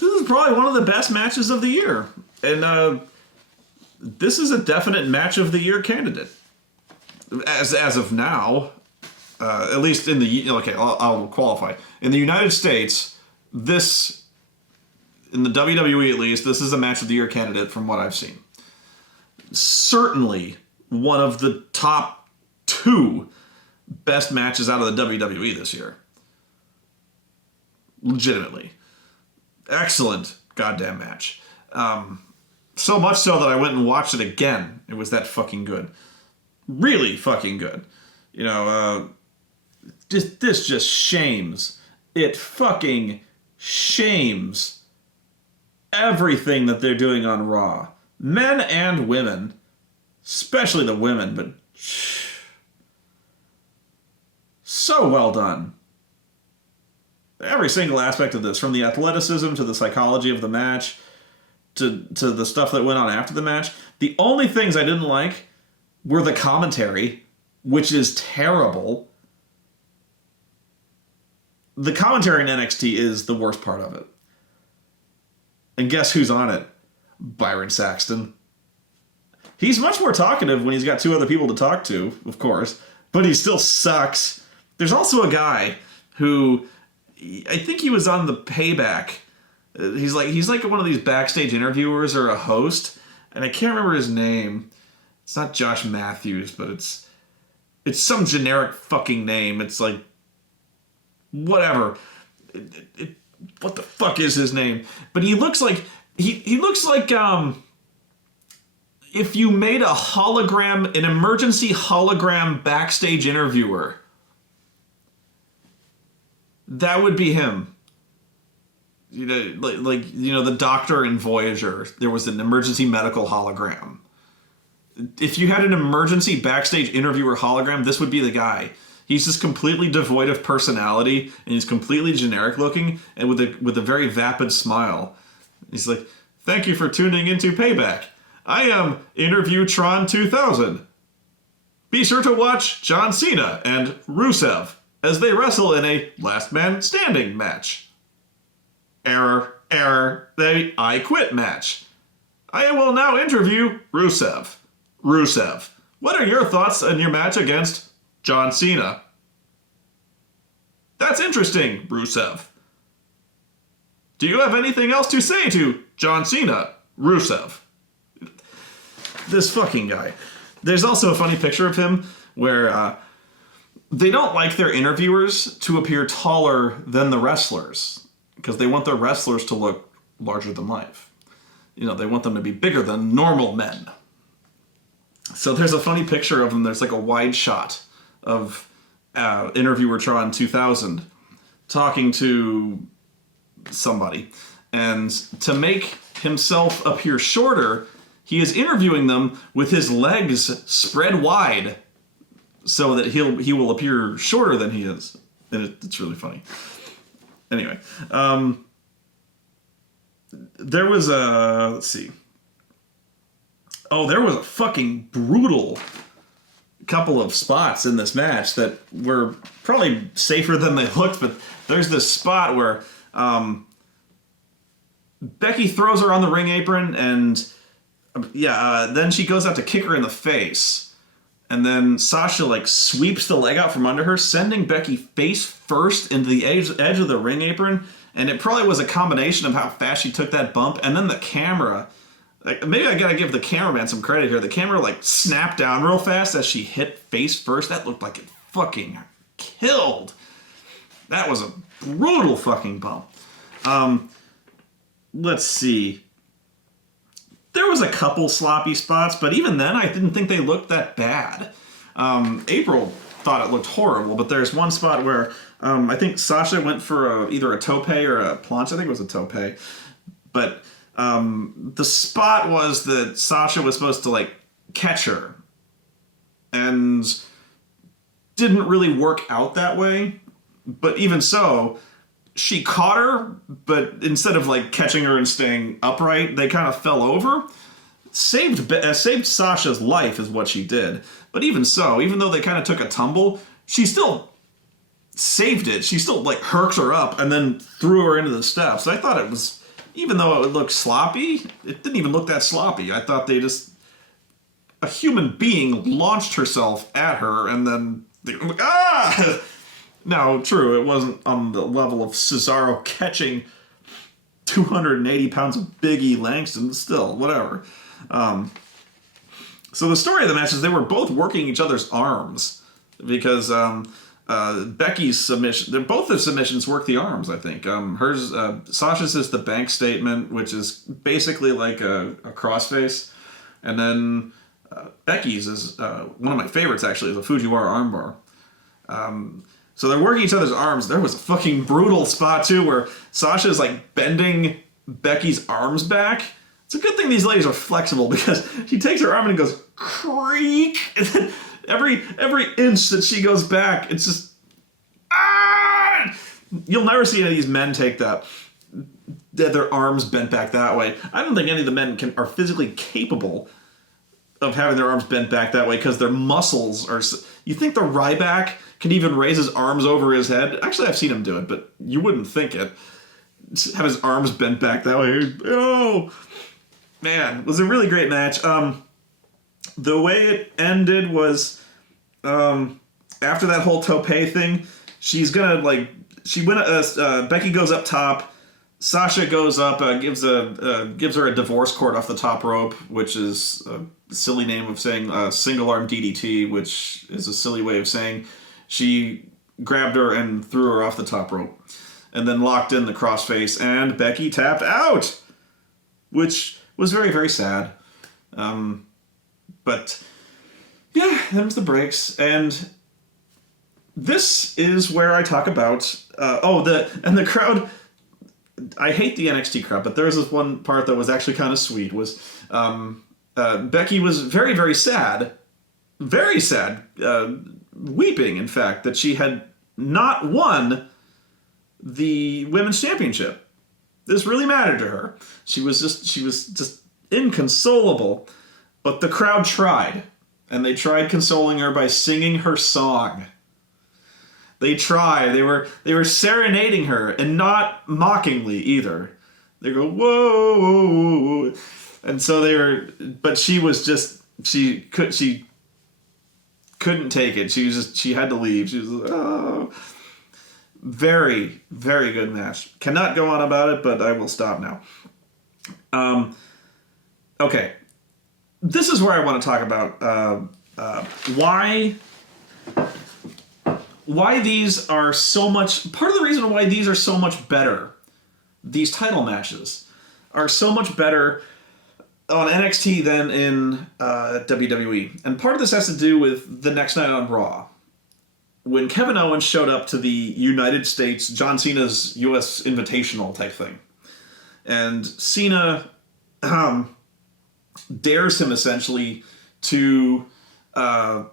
is probably one of the best matches of the year. And this is a definite match of the year candidate. As of now, at least in the... Okay, I'll qualify. In the United States, in the WWE at least, this is a match of the year candidate from what I've seen. Certainly one of the top 2 best matches out of the WWE this year. Legitimately. Excellent goddamn match. So much so that I went and watched it again. It was that fucking good. Really fucking good. This just shames. It fucking shames everything that they're doing on Raw. Men and women. Especially the women, but so well done. Every single aspect of this, from the athleticism to the psychology of the match, to the stuff that went on after the match. The only things I didn't like were the commentary, which is terrible. The commentary in NXT is the worst part of it. And guess who's on it? Byron Saxton. He's much more talkative when he's got 2 other people to talk to, of course, but he still sucks. There's also a guy who, I think he was on the Payback. He's like one of these backstage interviewers or a host, and I can't remember his name. It's not Josh Matthews, but it's some generic fucking name. It's like, whatever. What the fuck is his name? But he looks like he looks like if you made a hologram, an emergency hologram backstage interviewer. That would be him. The Doctor in Voyager. There was an emergency medical hologram. If you had an emergency backstage interviewer hologram, this would be the guy. He's just completely devoid of personality, and he's completely generic looking, and with a very vapid smile. He's like, "Thank you for tuning into Payback. I am Interviewtron 2000. Be sure to watch John Cena and Rusev as they wrestle in a last man standing match. Error, they I quit match. I will now interview Rusev. Rusev, what are your thoughts on your match against John Cena? That's interesting, Rusev. Do you have anything else to say to John Cena? Rusev." This fucking guy. There's also a funny picture of him where they don't like their interviewers to appear taller than the wrestlers because they want their wrestlers to look larger than life. You know, they want them to be bigger than normal men. So there's a funny picture of him. There's like a wide shot of Interviewertron 2000 talking to somebody. And to make himself appear shorter, he is interviewing them with his legs spread wide so that he will appear shorter than he is. And it's really funny. Anyway, there was a, let's see. Oh, there was a fucking brutal couple of spots in this match that were probably safer than they looked, but there's this spot where Becky throws her on the ring apron, and then she goes out to kick her in the face, and then Sasha like sweeps the leg out from under her, sending Becky face first into the edge of the ring apron, and it probably was a combination of how fast she took that bump, and then the camera, like, maybe I gotta give the cameraman some credit here. The camera like snapped down real fast as she hit face first. That looked like it fucking killed. That was a brutal fucking bump. Let's see. There was a couple sloppy spots, but even then I didn't think they looked that bad. April thought it looked horrible, but there's one spot where I think Sasha went for either a tope or a planche. I think it was a tope. But the spot was that Sasha was supposed to like catch her, and didn't really work out that way. But even so, she caught her, but instead of like catching her and staying upright, they kind of fell over. Saved Sasha's life is what she did. But even so, even though they kind of took a tumble, she still saved it. She still like herked her up and then threw her into the steps. I thought it was, even though it looked sloppy, it didn't even look that sloppy. I thought a human being launched herself at her and then they were like, ah! Now, true, it wasn't on the level of Cesaro catching 280 pounds of Big E Langston, but still, whatever. So the story of the match is they were both working each other's arms because Becky's submission, both the submissions work the arms, I think. Sasha's is the bank statement, which is basically like a crossface. And then Becky's is one of my favorites, actually, is a Fujiwara armbar. So they're working each other's arms. There was a fucking brutal spot, too, where Sasha's, like, bending Becky's arms back. It's a good thing these ladies are flexible, because she takes her arm and it goes, creak! And then every inch that she goes back, it's just, ah! You'll never see any of these men take that, their arms bent back that way. I don't think any of the men are physically capable of having their arms bent back that way, because their muscles are... You think the Ryback can even raise his arms over his head? Actually, I've seen him do it, but you wouldn't think it. Just have his arms bent back that way. Oh! Man, it was a really great match. The way it ended was, after that whole tope thing, she's gonna, like... Becky goes up top. Sasha goes up, gives her a divorce cord off the top rope, which is a silly name of saying single arm DDT, which is a silly way of saying she grabbed her and threw her off the top rope, and then locked in the crossface, and Becky tapped out, which was very, very sad. But yeah, that was the breaks, and this is where I talk about the crowd. I hate the NXT crowd, but there was this one part that was actually kind of sweet. Was Becky was very, very sad, weeping, in fact, that she had not won the women's championship. This really mattered to her. She was just inconsolable. But the crowd tried, and they tried consoling her by singing her song. They tried. They were serenading her, and not mockingly either. They go, whoa, whoa, whoa. And so they were, but she was just, she couldn't take it. She had to leave. She was like, oh. Very, very good match. Cannot go on about it, but I will stop now. Okay. This is where I want to talk about why these are so much, part of the reason why these are so much better, these title matches are so much better on NXT than in WWE. And part of this has to do with the next night on Raw. When Kevin Owens showed up to the United States, John Cena's U.S. Invitational type thing. And Cena dares him essentially to, do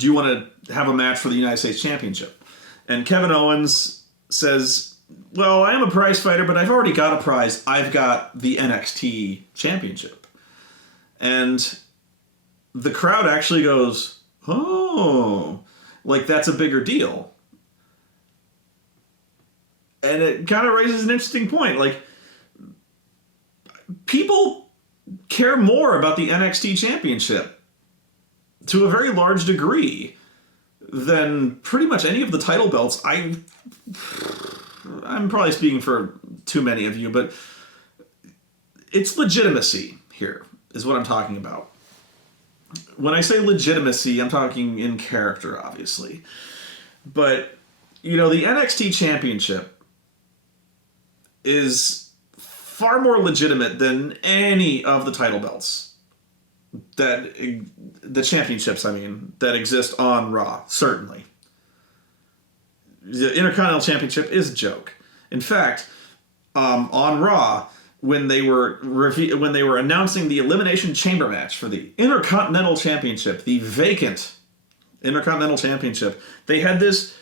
you want to have a match for the United States Championship? And Kevin Owens says, well, I am a prize fighter, but I've already got a prize. I've got the NXT Championship. And the crowd actually goes, oh, like that's a bigger deal. And it kind of raises an interesting point. Like, people care more about the NXT Championship to a very large degree than pretty much any of the title belts. I'm probably speaking for too many of you, but it's legitimacy here is what I'm talking about. When I say legitimacy, I'm talking in character, obviously. But, the NXT Championship is far more legitimate than any of the title belts. The championships, that exist on Raw, certainly. The Intercontinental Championship is a joke. In fact, on Raw, when they were announcing the Elimination Chamber match for the Intercontinental Championship, the vacant Intercontinental Championship, they had this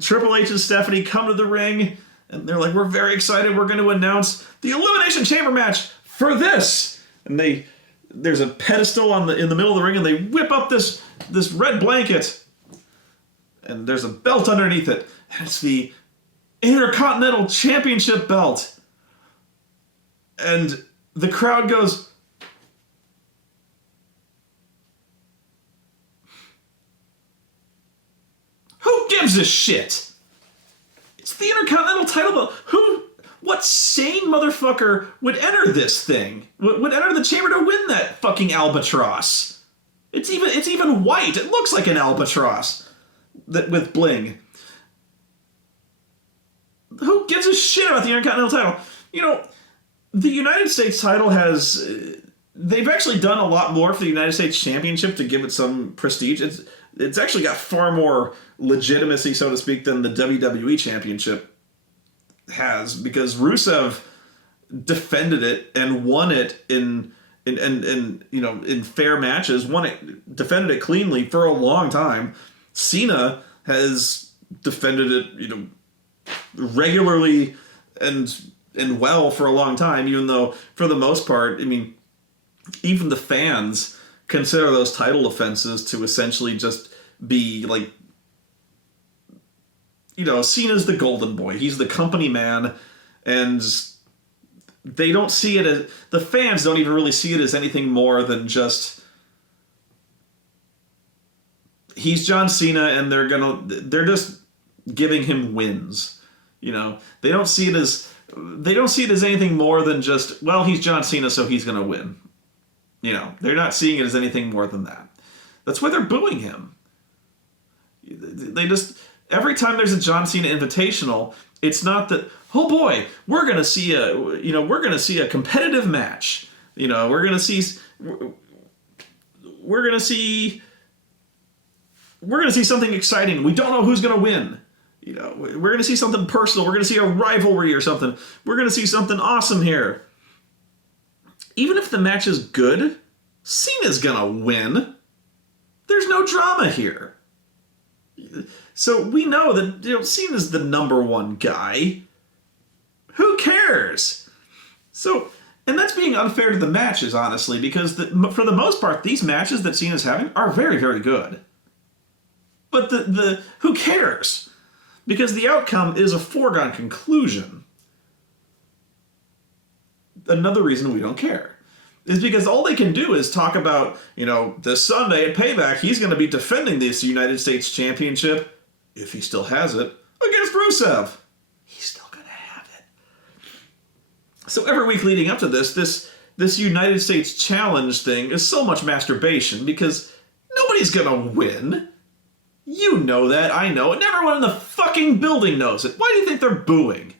Triple H and Stephanie come to the ring, and they're like, "We're very excited. We're going to announce the Elimination Chamber match for this." And there's a pedestal in the middle of the ring, and they whip up this red blanket. And there's a belt underneath it. And it's the Intercontinental Championship belt. And the crowd goes, who gives a shit? It's the Intercontinental title belt. What sane motherfucker would enter this thing? Would enter the chamber to win that fucking albatross? It's even white. It looks like an albatross. With bling. Who gives a shit about the Intercontinental title? The United States title they've actually done a lot more for the United States Championship to give it some prestige. It's actually got far more legitimacy, so to speak, than the WWE Championship has, because Rusev defended it and won it in fair matches, defended it cleanly for a long time. Cena has defended it, regularly and well for a long time, even though for the most part, even the fans consider those title defenses to essentially just be like, Cena's the golden boy. He's the company man, and they don't see it as, the fans don't even really see it as anything more than just, he's John Cena, and they're just giving him wins. They don't see it as anything more than just, well, he's John Cena, so he's gonna win. They're not seeing it as anything more than that. That's why they're booing him. They just, every time there's a John Cena Invitational, it's not that, oh boy, we're gonna see a competitive match. We're gonna see something exciting. We don't know who's going to win. We're going to see something personal. We're going to see a rivalry or something. We're going to see something awesome here. even if the match is good, Cena's gonna win. There's no drama here. So we know that Cena's the number one guy. Who cares? So, and that's being unfair to the matches, honestly, because for the most part, these matches that Cena's having are very, very good. But who cares? Because the outcome is a foregone conclusion. Another reason we don't care is because all they can do is talk about, this Sunday at Payback, he's going to be defending this United States Championship, if he still has it, against Rusev. He's still going to have it. So every week leading up to this United States Challenge thing is so much masturbation because nobody's going to win. You know that, I know it, and everyone in the fucking building knows it. Why do you think they're booing?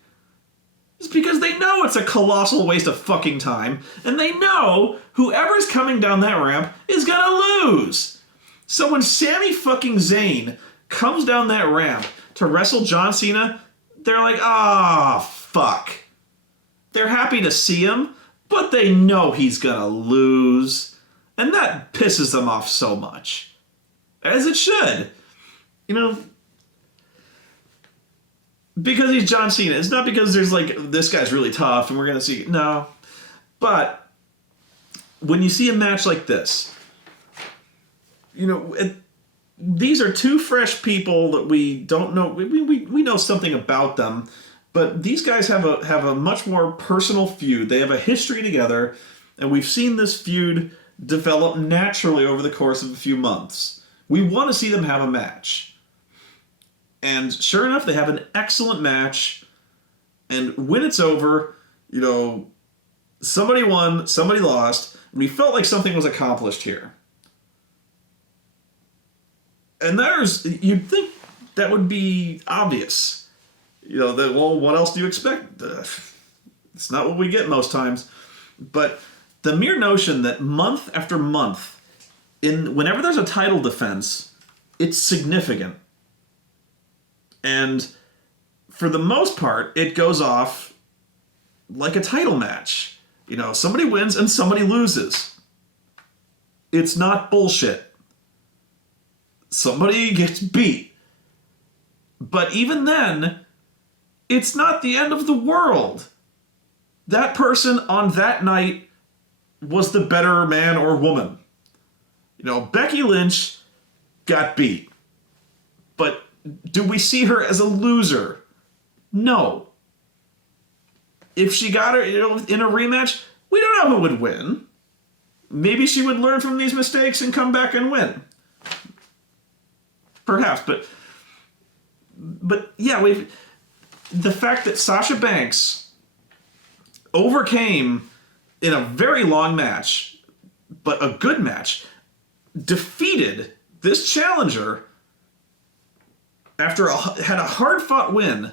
It's because they know it's a colossal waste of fucking time, and they know whoever's coming down that ramp is gonna lose. So when Sami fucking Zayn comes down that ramp to wrestle John Cena, they're like, fuck. They're happy to see him, but they know he's gonna lose. And that pisses them off so much. As it should. Because he's John Cena. It's not because there's this guy's really tough and we're going to see. No. But when you see a match like this, these are two fresh people that we don't know. We know something about them, but these guys have a much more personal feud. They have a history together, and we've seen this feud develop naturally over the course of a few months. We want to see them have a match. And sure enough, they have an excellent match. And when it's over, somebody won, somebody lost. And we felt like something was accomplished here. And you'd think that would be obvious. What else do you expect? It's not what we get most times. But the mere notion that month after month, whenever there's a title defense, it's significant. And for the most part, it goes off like a title match. Somebody wins and somebody loses. It's not bullshit. Somebody gets beat. But even then, it's not the end of the world. That person on that night was the better man or woman. Becky Lynch got beat. But do we see her as a loser? No. If she got her in a rematch, we don't know who would win. Maybe she would learn from these mistakes and come back and win. Perhaps, but yeah, the fact that Sasha Banks overcame in a very long match, but a good match, defeated this challenger after had a hard-fought win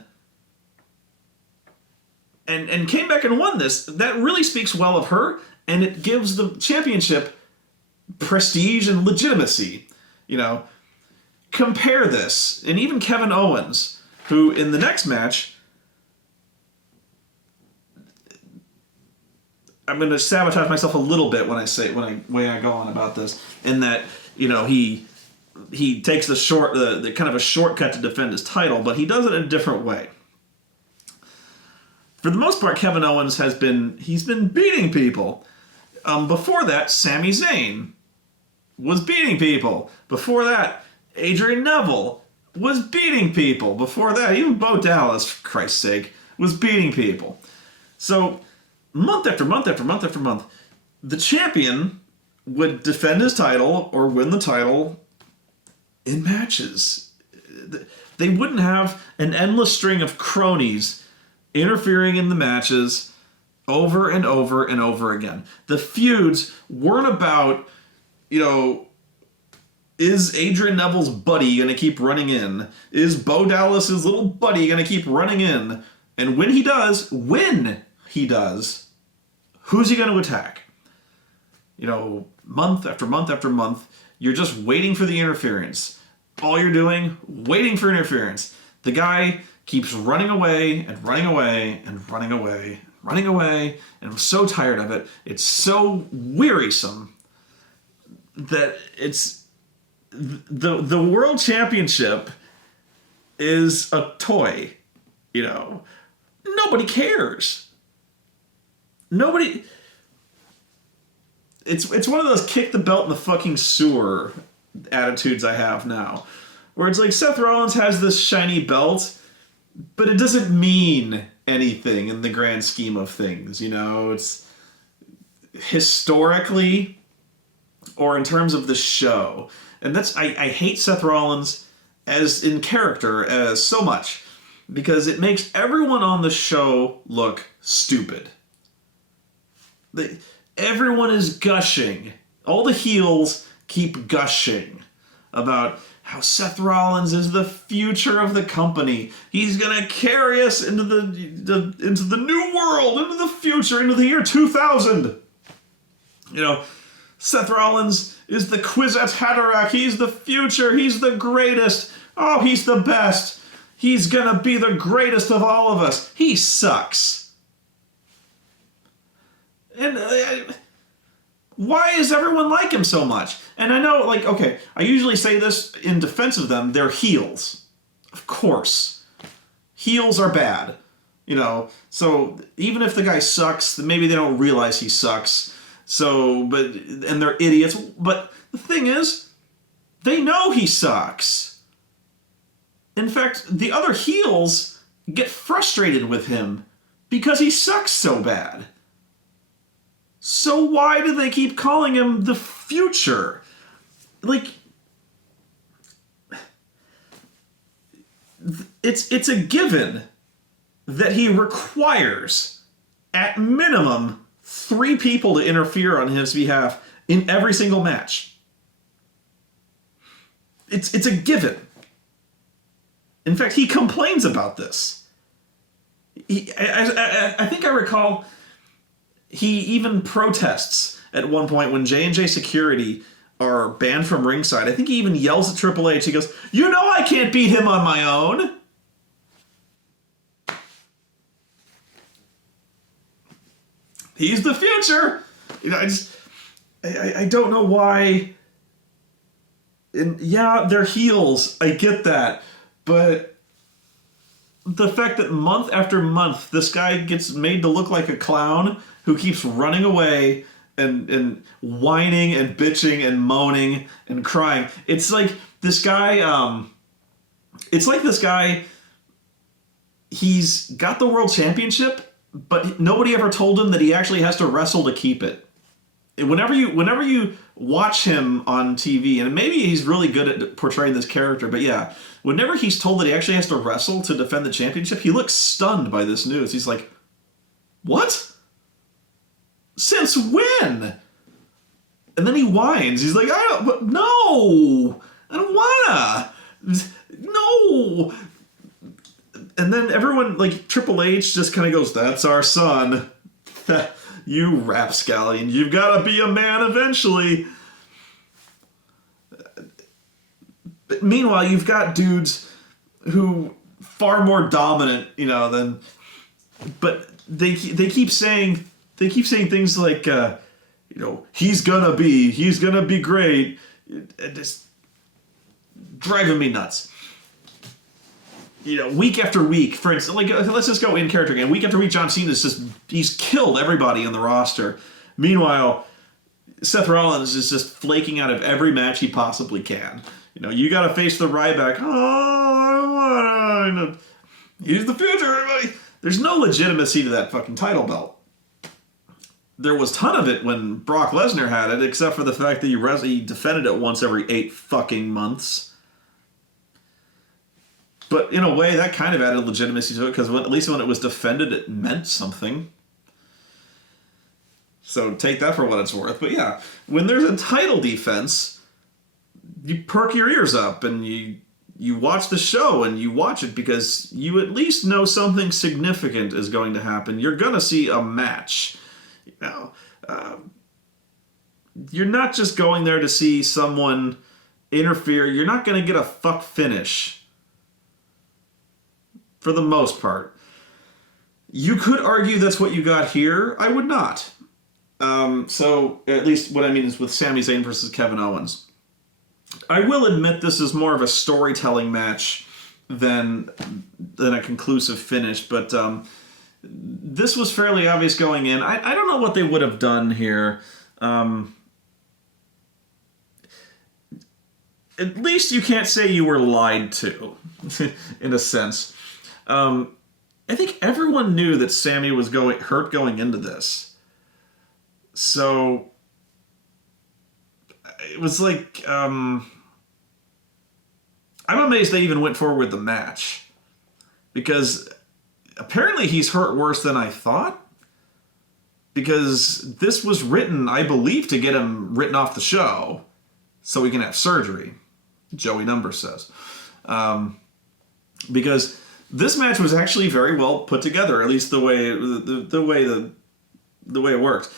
and came back and won this, that really speaks well of her, and it gives the championship prestige and legitimacy. Compare this, and even Kevin Owens, who in the next match, I'm going to sabotage myself a little bit when I go on about this, in that, he takes the kind of a shortcut to defend his title, but he does it in a different way. For the most part, Kevin Owens he's been beating people. Before that, Sami Zayn was beating people. Before that, Adrian Neville was beating people. Before that, even Bo Dallas, for Christ's sake, was beating people. So, month after month after month after month, the champion would defend his title or win the title in matches. They wouldn't have an endless string of cronies interfering in the matches over and over and over again. The feuds weren't about, is Adrian Neville's buddy going to keep running in? Is Bo Dallas's little buddy going to keep running in? And when he does, who's he going to attack? Month after month after month, you're just waiting for the interference. All you're doing, waiting for interference. The guy keeps running away and running away and running away, running away, and I'm so tired of it. It's so wearisome that it's the world championship is a toy, Nobody cares. Nobody. It's one of those kick the belt in the fucking sewer attitudes I have now, where it's like Seth Rollins has this shiny belt, but it doesn't mean anything in the grand scheme of things. It's historically or in terms of the show, and that's I hate Seth Rollins as in character as so much because it makes everyone on the show look stupid. Everyone is gushing. All the heels keep gushing about how Seth Rollins is the future of the company. He's gonna carry us into the new world, into the future, into the year 2000. Seth Rollins is the Kwisatz Haderach. He's the future. He's the greatest. Oh, he's the best. He's gonna be the greatest of all of us. He sucks. And why is everyone like him so much? And I know, I usually say this in defense of them. They're heels. Of course. Heels are bad. So even if the guy sucks, maybe they don't realize he sucks. And they're idiots. But the thing is, they know he sucks. In fact, the other heels get frustrated with him because he sucks so bad. So why do they keep calling him the future? It's a given that he requires, at minimum, 3 people to interfere on his behalf in every single match. It's a given. In fact, he complains about this. I think I recall he even protests at one point when J&J Security are banned from ringside. I think he even yells at Triple H. He goes, I can't beat him on my own. He's the future. I don't know why. And yeah, they're heels. I get that. But the fact that month after month, this guy gets made to look like a clown who keeps running away and whining and bitching and moaning and crying. It's like this guy, he's got the world championship, but nobody ever told him that he actually has to wrestle to keep it. Whenever you watch him on TV, and maybe he's really good at portraying this character, but yeah, whenever he's told that he actually has to wrestle to defend the championship, he looks stunned by this news. He's like, what? Since when? And then he whines. He's like, I don't wanna. No. And then everyone, Triple H just kind of goes, that's our son. You rapscallion, you've got to be a man eventually. But meanwhile, you've got dudes who far more dominant, than. But they keep saying things like, he's gonna be great. Just driving me nuts. Week after week, for instance, let's just go in character again. Week after week, John Cena's he's killed everybody on the roster. Meanwhile, Seth Rollins is just flaking out of every match he possibly can. You gotta face the Ryback. Oh, I don't wanna. He's the future, everybody. There's no legitimacy to that fucking title belt. There was a ton of it when Brock Lesnar had it, except for the fact that he defended it once every 8 fucking months. But in a way, that kind of added legitimacy to it, because at least when it was defended, it meant something. So take that for what it's worth. But yeah, when there's a title defense, you perk your ears up and you watch the show, and you watch it because you at least know something significant is going to happen. You're going to see a match. You're not just going there to see someone interfere. You're not going to get a fuck finish. For the most part. You could argue that's what you got here. I would not. So, at least what I mean is with Sami Zayn versus Kevin Owens. I will admit this is more of a storytelling match than a conclusive finish, but this was fairly obvious going in. I don't know what they would have done here. At least you can't say you were lied to, in a sense. I think everyone knew that Sami was hurt going into this. So it was like, I'm amazed they even went forward with the match. Because apparently he's hurt worse than I thought. Because this was written, I believe, to get him written off the show so he can have surgery, Joey Numbers says. Because this match was actually very well put together, at least the way it worked.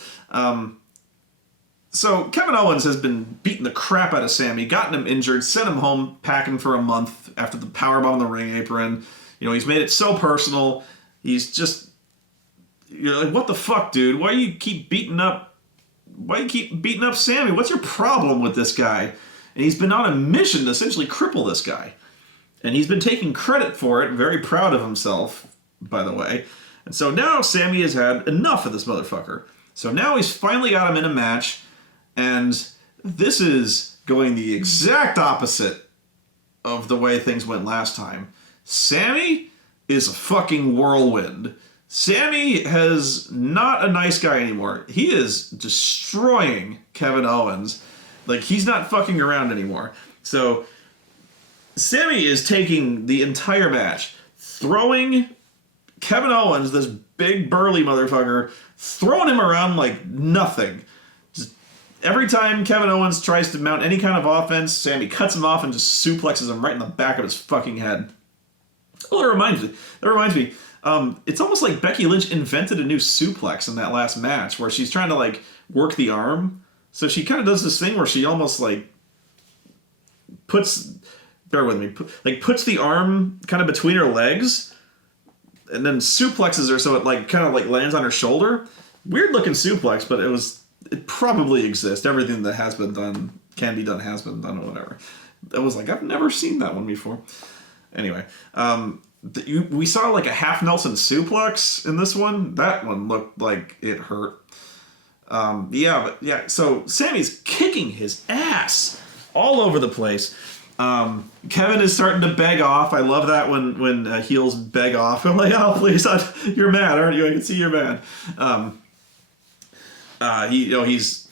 So Kevin Owens has been beating the crap out of Sami, gotten him injured, sent him home packing for a month after the powerbomb on the ring apron. He's made it so personal. He's just, like, what the fuck, dude? Why do you keep beating up Sami? What's your problem with this guy? And he's been on a mission to essentially cripple this guy. And he's been taking credit for it, very proud of himself, by the way. And so now Sami has had enough of this motherfucker. So now he's finally got him in a match, and this is going the exact opposite of the way things went last time. Sami is a fucking whirlwind. Sami is not a nice guy anymore. He is destroying Kevin Owens. Like, he's not fucking around anymore. So Sami is taking the entire match, throwing Kevin Owens, this big burly motherfucker, throwing him around like nothing. Just every time Kevin Owens tries to mount any kind of offense, Sami cuts him off and just suplexes him right in the back of his fucking head. Oh, that reminds me. It's almost like Becky Lynch invented a new suplex in that last match where she's trying to, like, work the arm. So she kind of does this thing where she almost, like, puts the arm kind of between her legs and then suplexes her so it, like, kind of, like, lands on her shoulder. Weird looking suplex, but it probably exists. Everything that has been done, can be done, has been done, or whatever. I was like, I've never seen that one before. Anyway, we saw like a half Nelson suplex in this one. That one looked like it hurt. So Sami's kicking his ass all over the place. Kevin is starting to beg off. I love that when heels beg off. I'm like, oh, please, you're mad, aren't you? I can see you're mad. He's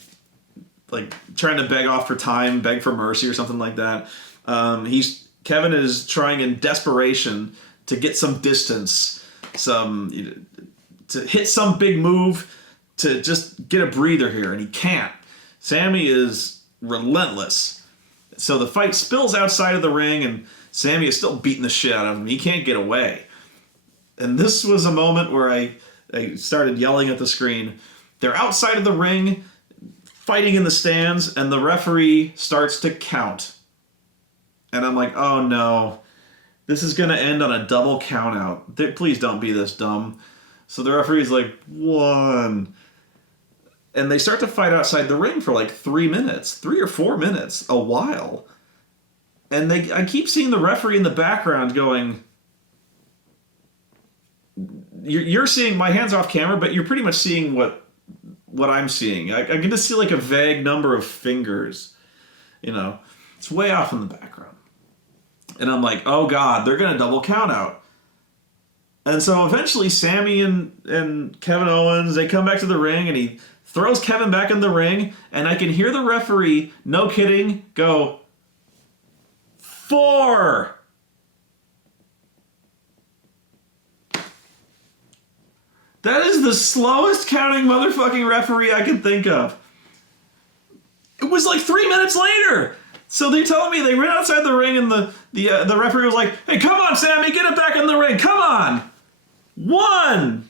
like trying to beg off for time, beg for mercy or something like that. Kevin is trying in desperation to get some distance, to hit some big move, to just get a breather here, and he can't. Sami is relentless. So the fight spills outside of the ring, and Sami is still beating the shit out of him. He can't get away. And this was a moment where I started yelling at the screen. They're outside of the ring, fighting in the stands, and the referee starts to count. And I'm like, oh no, this is going to end on a double count out. Please don't be this dumb. So the referee's like, 1. And they start to fight outside the ring for like 3 or 4 minutes, a while. And I keep seeing the referee in the background going, you're seeing, my hand's off camera, but you're pretty much seeing what I'm seeing. I get to see like a vague number of fingers. It's way off in the background. And I'm like, oh God, they're going to double count out. And so eventually Sami and Kevin Owens, they come back to the ring and he throws Kevin back in the ring. And I can hear the referee, no kidding, go, 4. That is the slowest counting motherfucking referee I can think of. It was like 3 minutes later. So they're telling me they ran outside the ring and the referee was like, hey, come on, Sami, get it back in the ring. Come on. 1.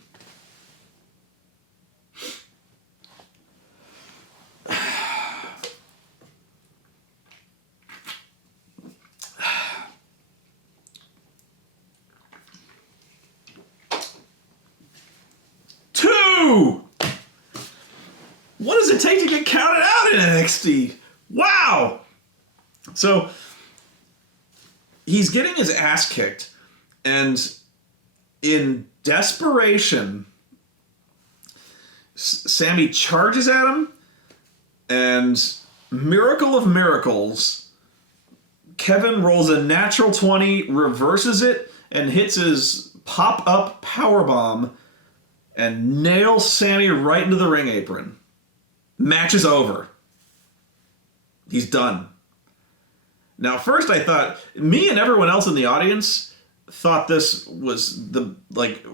360. Wow! So, he's getting his ass kicked, and in desperation, Sammy charges at him, and miracle of miracles, Kevin rolls a natural 20, reverses it, and hits his pop-up powerbomb, and nails Sammy right into the ring apron. Match is over. He's done. Now, first I thought, me and everyone else in the audience thought this was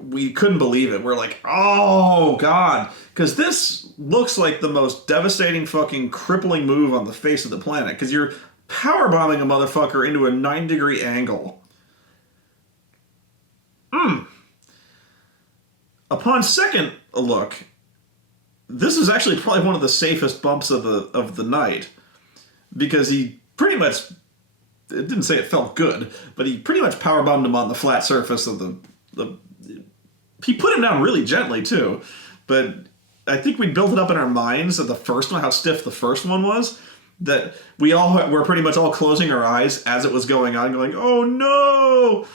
we couldn't believe it. We're like, oh, God. Because this looks like the most devastating fucking crippling move on the face of the planet. Because you're powerbombing a motherfucker into a 9-degree angle. Upon second look, this is actually probably one of the safest bumps of the night, because he pretty much, it didn't say it felt good, but he pretty much powerbombed him on the flat surface of the he put him down really gently too, but I think we built it up in our minds that the first one, how stiff the first one was, that we all were pretty much all closing our eyes as it was going on, going, oh no!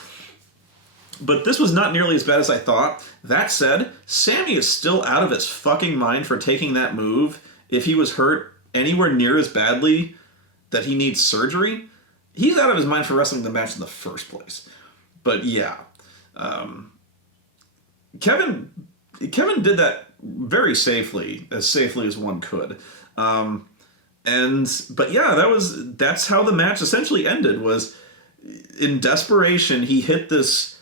But this was not nearly as bad as I thought. That said, Sammy is still out of his fucking mind for taking that move. If he was hurt anywhere near as badly that he needs surgery, he's out of his mind for wrestling the match in the first place. But yeah, Kevin did that very safely as one could. But yeah, that's how the match essentially ended. Was in desperation, he hit this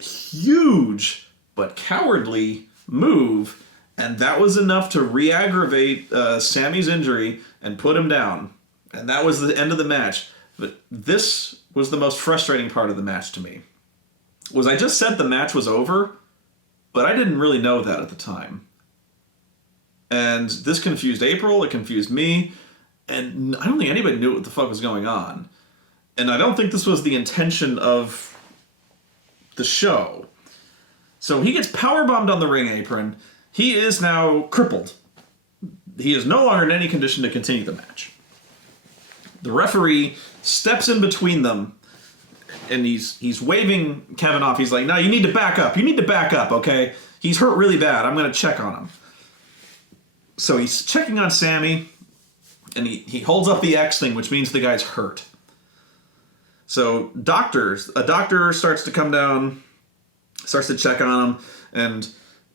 huge but cowardly move, and that was enough to re-aggravate Sammy's injury and put him down. And that was the end of the match. But this was the most frustrating part of the match to me. Was I just said the match was over, but I didn't really know that at the time. And this confused April, it confused me, and I don't think anybody knew what the fuck was going on. And I don't think this was the intention of the show. So he gets powerbombed on the ring apron. He is now crippled. He is no longer in any condition to continue the match. The referee steps in between them, and he's waving Kevin off. He's like, no, you need to back up. You need to back up, okay? He's hurt really bad. I'm going to check on him. So he's checking on Sammy, and he holds up the X thing, which means the guy's hurt. So a doctor starts to come down, starts to check on him, and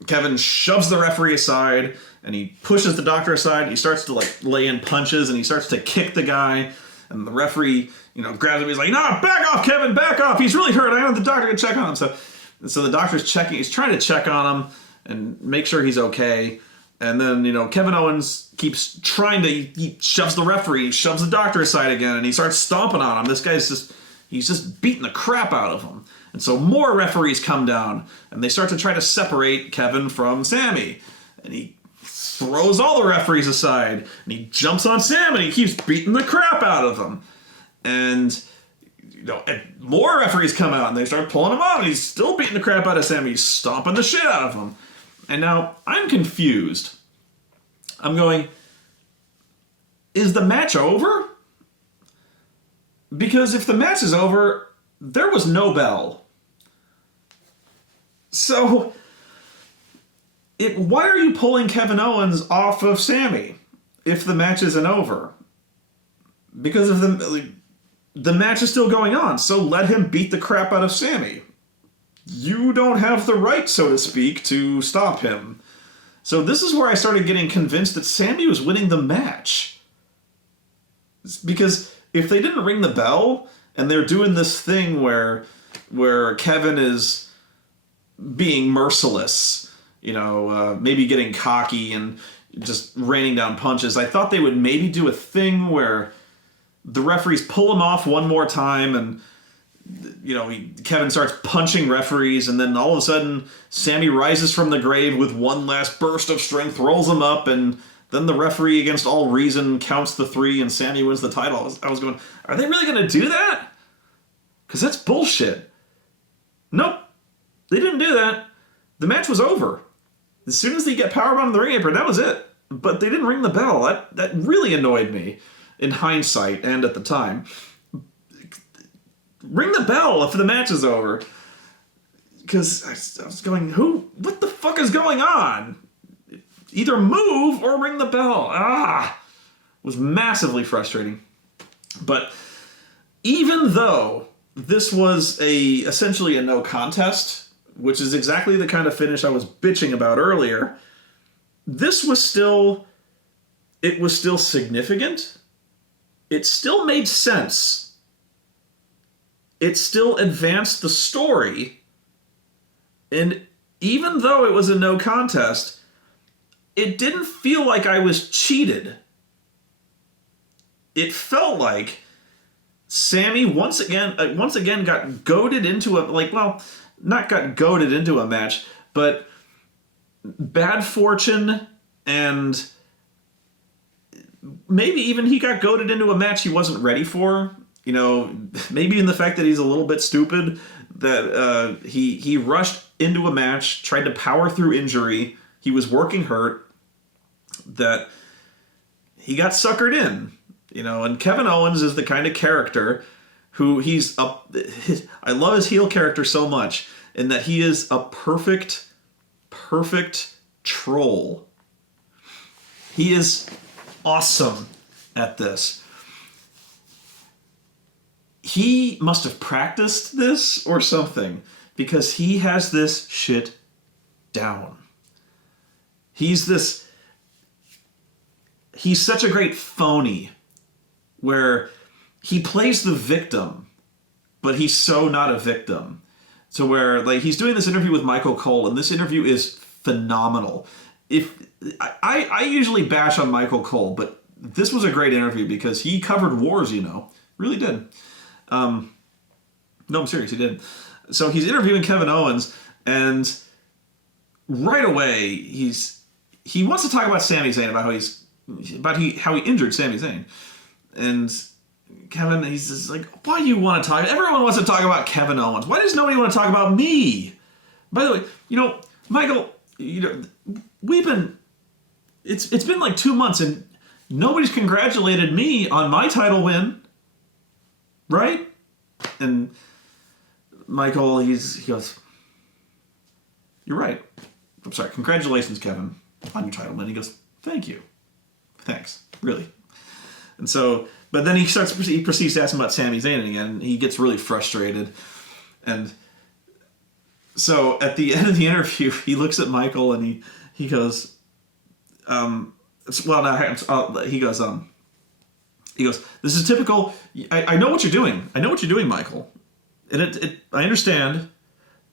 Kevin shoves the referee aside, and he pushes the doctor aside. He starts to lay in punches, and he starts to kick the guy, and the referee, grabs him. He's like, "No, back off, Kevin, back off. He's really hurt. I want the doctor to check on him." So the doctor's checking. He's trying to check on him and make sure he's okay. And then, Kevin Owens keeps trying to. He shoves the referee, shoves the doctor aside again, and he starts stomping on him. This guy's he's just beating the crap out of him. And so more referees come down, and they start to try to separate Kevin from Sammy. And he throws all the referees aside, and he jumps on Sam, and he keeps beating the crap out of him. And, and more referees come out, and they start pulling him out, and he's still beating the crap out of Sam. He's stomping the shit out of him. And now, I'm confused. I'm going, is the match over? Because if the match is over, there was no bell. So, why are you pulling Kevin Owens off of Sammy if the match isn't over? Because of the match is still going on, so let him beat the crap out of Sammy. You don't have the right, so to speak, to stop him. So this is where I started getting convinced that Sammy was winning the match. Because if they didn't ring the bell, and they're doing this thing where Kevin is being merciless, maybe getting cocky and just raining down punches, I thought they would maybe do a thing where the referees pull him off one more time, and Kevin starts punching referees, and then all of a sudden Sammy rises from the grave with one last burst of strength, rolls him up, and then the referee, against all reason, counts the 3, and Sammy wins the title. I was going, are they really going to do that? Because that's bullshit. Nope. They didn't do that. The match was over. As soon as they get powerbombed in the ring apron, that was it. but they didn't ring the bell. That really annoyed me in hindsight and at the time. Ring the bell if the match is over. Because I was going, what the fuck is going on? Either move or ring the bell. It was massively frustrating. But even though this was essentially a no contest, which is exactly the kind of finish I was bitching about earlier, this was still significant. It still made sense. It still advanced the story. And even though it was a no contest, it didn't feel like I was cheated. It felt like Sammy once again got goaded into not got goaded into a match, but bad fortune and maybe even he got goaded into a match he wasn't ready for. Maybe in the fact that he's a little bit stupid, that he rushed into a match, tried to power through injury. He was working hurt, that he got suckered in. And Kevin Owens is the kind of character who I love his heel character so much, in that he is a perfect troll. He is awesome at this. He must have practiced this or something, because he has this shit down. He's such a great phony, where he plays the victim, but he's so not a victim. So where he's doing this interview with Michael Cole, and this interview is phenomenal. I usually bash on Michael Cole, but this was a great interview because he covered wars, really did. No, I'm serious, he did. So he's interviewing Kevin Owens, and right away he wants to talk about Sami Zayn, about how he injured Sami Zayn. And Kevin, he's just like, why do you want to talk? Everyone wants to talk about Kevin Owens. Why does nobody want to talk about me? By the way, Michael, it's been like 2 months and nobody's congratulated me on my title win. Right? And Michael, he goes, you're right. I'm sorry. Congratulations, Kevin, on your title win. He goes, thank you. Thanks. Really. And so, but then he proceeds to ask him about Sami Zayn again. He gets really frustrated. And so at the end of the interview, he looks at Michael and he goes, he goes, this is typical. I know what you're doing. I know what you're doing, Michael. And I understand,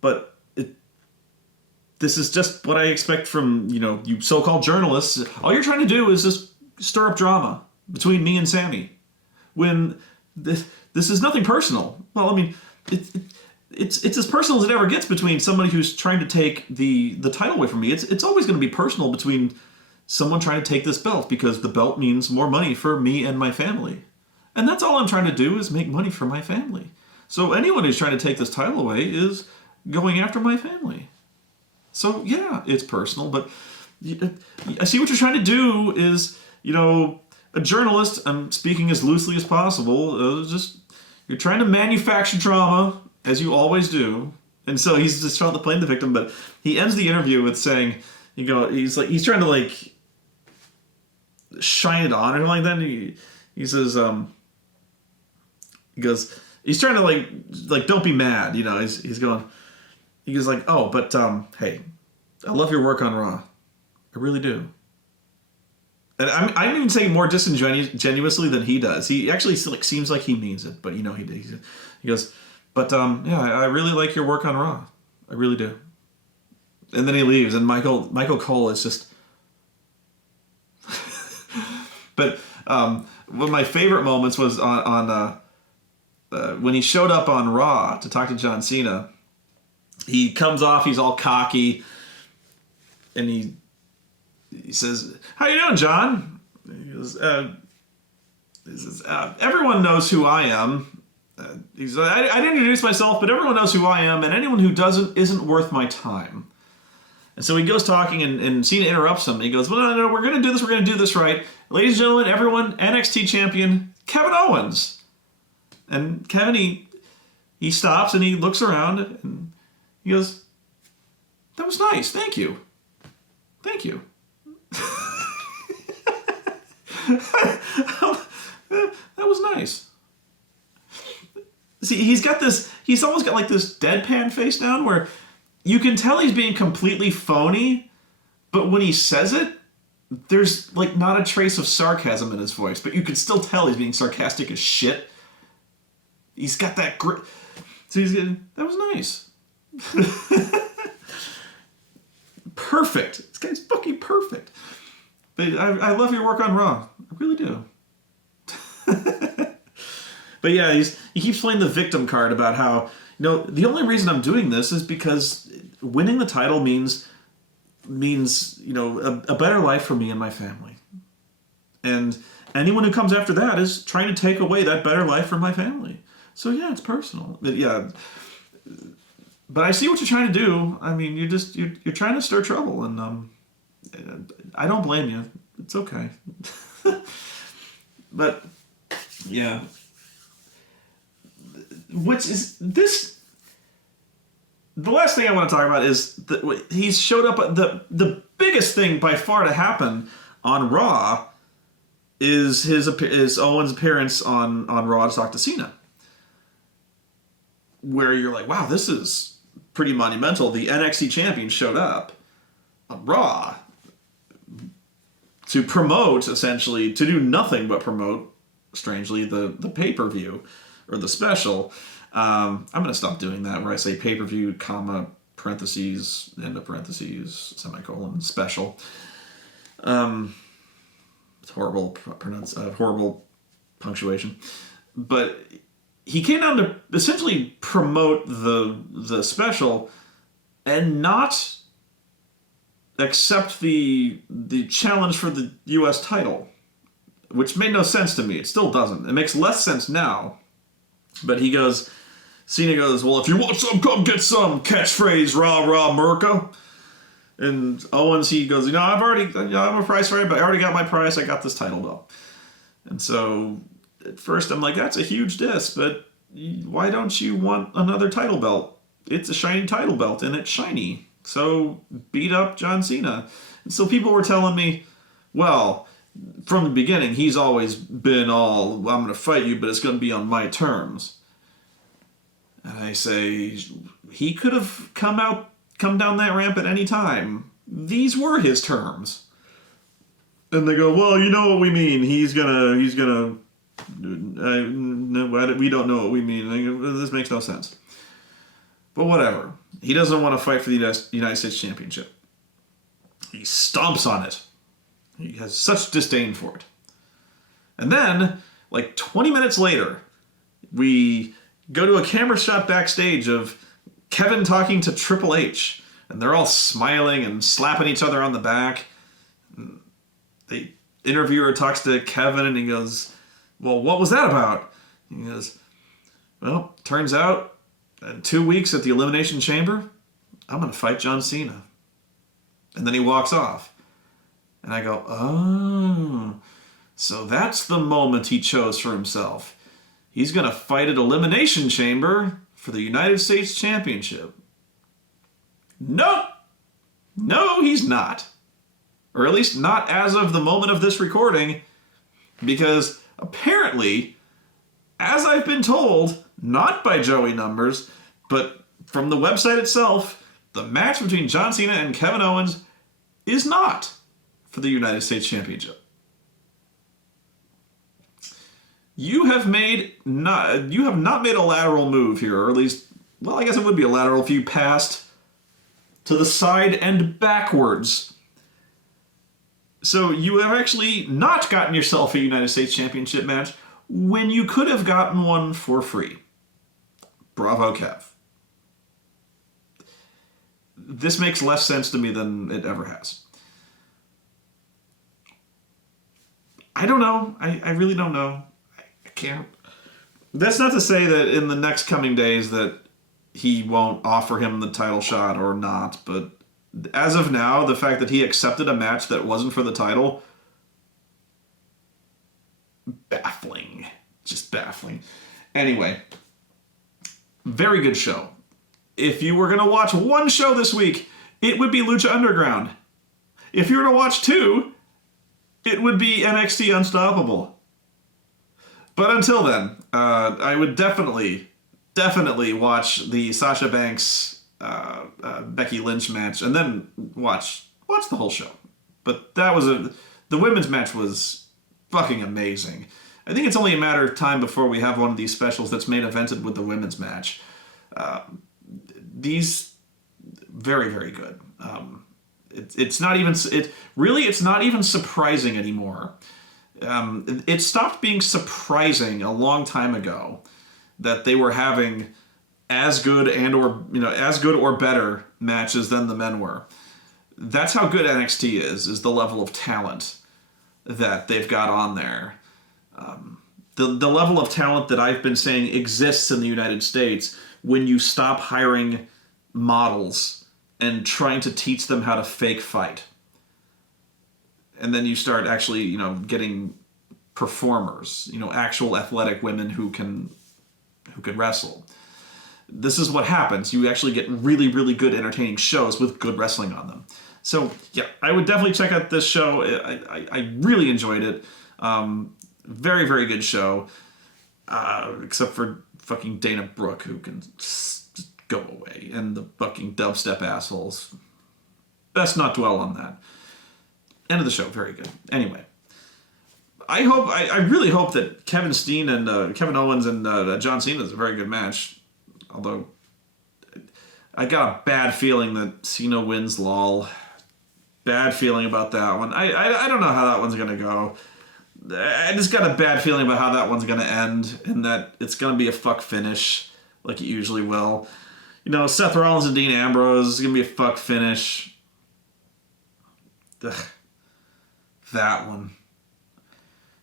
but this is just what I expect from, you so-called journalists. All you're trying to do is just stir up drama between me and Sammy, when this is nothing personal. Well, I mean, it's as personal as it ever gets between somebody who's trying to take the title away from me. It's always going to be personal between someone trying to take this belt, because the belt means more money for me and my family. And that's all I'm trying to do, is make money for my family. So anyone who's trying to take this title away is going after my family. So yeah, it's personal, but I see what you're trying to do is, a journalist, I'm speaking as loosely as possible, you're trying to manufacture drama, as you always do. And so he's just trying to play the victim, but he ends the interview with saying, he's trying to shine it on or something like that. And he says, he goes, he's trying to don't be mad, he's going, he goes oh, but hey, I love your work on Raw. I really do. And I'm even saying more disingenuously than he does. He actually seems like he means it, but he did. He goes, but yeah, I really like your work on Raw. I really do. And then he leaves, and Michael Cole is just. But one of my favorite moments was on when he showed up on Raw to talk to John Cena. He comes off, he's all cocky, and he says, "How you doing, John?" He goes, he says, "Everyone knows who I am." He says, I didn't introduce myself, but everyone knows who I am, and anyone who doesn't isn't worth my time. And so he goes talking, and Cena interrupts him. He goes, well, no, we're going to do this. We're going to do this right. Ladies and gentlemen, everyone, NXT champion, Kevin Owens. And Kevin, he stops, and he looks around, and he goes, that was nice. Thank you. Thank you. That was nice. See, he's almost got like this deadpan face down where you can tell he's being completely phony, but when he says it, there's like not a trace of sarcasm in his voice, but you can still tell he's being sarcastic as shit. He's got that grit. So that was nice. Perfect. This guy's fucking perfect. But I love your work on Raw. I really do. But yeah, he keeps playing the victim card about how, the only reason I'm doing this is because winning the title means a better life for me and my family. And anyone who comes after that is trying to take away that better life from my family. So yeah, it's personal. But I see what you're trying to do. I mean, you're trying to stir trouble, and I don't blame you. It's okay. But yeah, which is this? The last thing I want to talk about is that he's showed up. The biggest thing by far to happen on Raw is Owens' appearance on Raw to talk to Cena, where you're like, wow, this is pretty monumental. The NXT champion showed up on Raw to promote, essentially, to do nothing but promote, strangely, the pay-per-view, or the special. I'm going to stop doing that, where I say pay-per-view, comma, parentheses, end of parentheses, semicolon, special. It's horrible horrible punctuation. But he came down to essentially promote the special and not accept the challenge for the U.S. title, which made no sense to me. It still doesn't. It makes less sense now. But Cena goes, well, if you want some, come get some. Catchphrase, rah, rah, Merca. And Owens, he goes, I'm a price right, but I already got my price. I got this title belt. And so at first I'm like, that's a huge diss, but why don't you want another title belt? It's a shiny title belt, and it's shiny. So beat up John Cena. And so people were telling me, well, from the beginning, he's always been all, I'm going to fight you, but it's going to be on my terms. And I say, he could have come down that ramp at any time. These were his terms. And they go, well, you know what we mean. He's gonna, no, we don't know what we mean. And I go, this makes no sense. But whatever. He doesn't want to fight for the United States Championship. He stomps on it. He has such disdain for it. And then, like 20 minutes later, we go to a camera shot backstage of Kevin talking to Triple H. And they're all smiling and slapping each other on the back. And the interviewer talks to Kevin and he goes, well, what was that about? He goes, well, turns out in 2 weeks at the Elimination Chamber, I'm going to fight John Cena. And then he walks off. And I go, oh, so that's the moment he chose for himself. He's going to fight at Elimination Chamber for the United States Championship. Nope. No, he's not. Or at least not as of the moment of this recording, because apparently, as I've been told, not by Joey Numbers, but from the website itself, the match between John Cena and Kevin Owens is not for the United States Championship. You have not made a lateral move here, or at least, well, I guess it would be a lateral if you passed to the side and backwards. So you have actually not gotten yourself a United States Championship match when you could have gotten one for free. Bravo, Kev. This makes less sense to me than it ever has. I don't know. I really don't know. I can't. That's not to say that in the next coming days that he won't offer him the title shot or not, but as of now, the fact that he accepted a match that wasn't for the title, baffling. Just baffling. Anyway, very good show. If you were going to watch one show this week, it would be Lucha Underground. If you were to watch two, it would be NXT Unstoppable. But until then, I would definitely watch the Sasha Banks Becky Lynch match, and then watch the whole show. But the women's match was fucking amazing. I think it's only a matter of time before we have one of these specials that's main evented with the women's match. These very, very good. It's not even surprising anymore. It stopped being surprising a long time ago that they were having as good or better matches than the men were. That's how good NXT is the level of talent that they've got on there. The level of talent that I've been saying exists in the United States when you stop hiring models and trying to teach them how to fake fight. And then you start actually, getting performers, actual athletic women who can wrestle. This is what happens. You actually get really, really good entertaining shows with good wrestling on them. So, yeah, I would definitely check out this show. I really enjoyed it. Very, very good show. Except for fucking Dana Brooke, who can just go away. And the fucking dubstep assholes. Best not dwell on that. End of the show. Very good. Anyway. I really hope that Kevin Steen and Kevin Owens and John Cena is a very good match. Although, I got a bad feeling that Cena wins, lol. Bad feeling about that one. I don't know how that one's going to go. I just got a bad feeling about how that one's going to end, and that it's going to be a fuck finish, like it usually will. Seth Rollins and Dean Ambrose is going to be a fuck finish. Ugh. That one.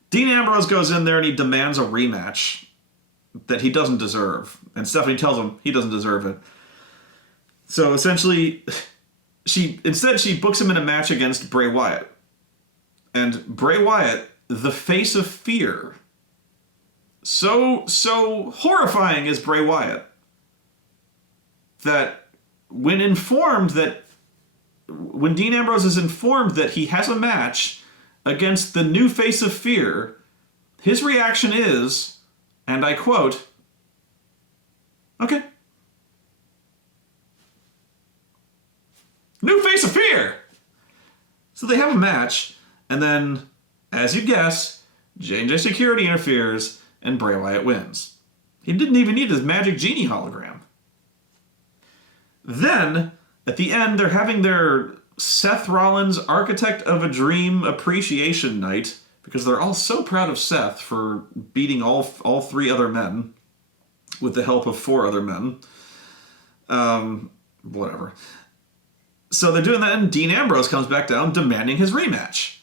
Dean Ambrose goes in there and he demands a rematch that he doesn't deserve. And Stephanie tells him he doesn't deserve it. So essentially, she books him in a match against Bray Wyatt. And Bray Wyatt, the face of fear, so horrifying is Bray Wyatt, that when Dean Ambrose is informed that he has a match against the new face of fear, his reaction is, and I quote, "Okay. New face of fear!" So they have a match, and then, as you guess, J&J Security interferes, and Bray Wyatt wins. He didn't even need his magic genie hologram. Then, at the end, they're having their Seth Rollins Architect of a Dream appreciation night, because they're all so proud of Seth for beating all three other men with the help of four other men. Whatever. So they're doing that, and Dean Ambrose comes back down demanding his rematch.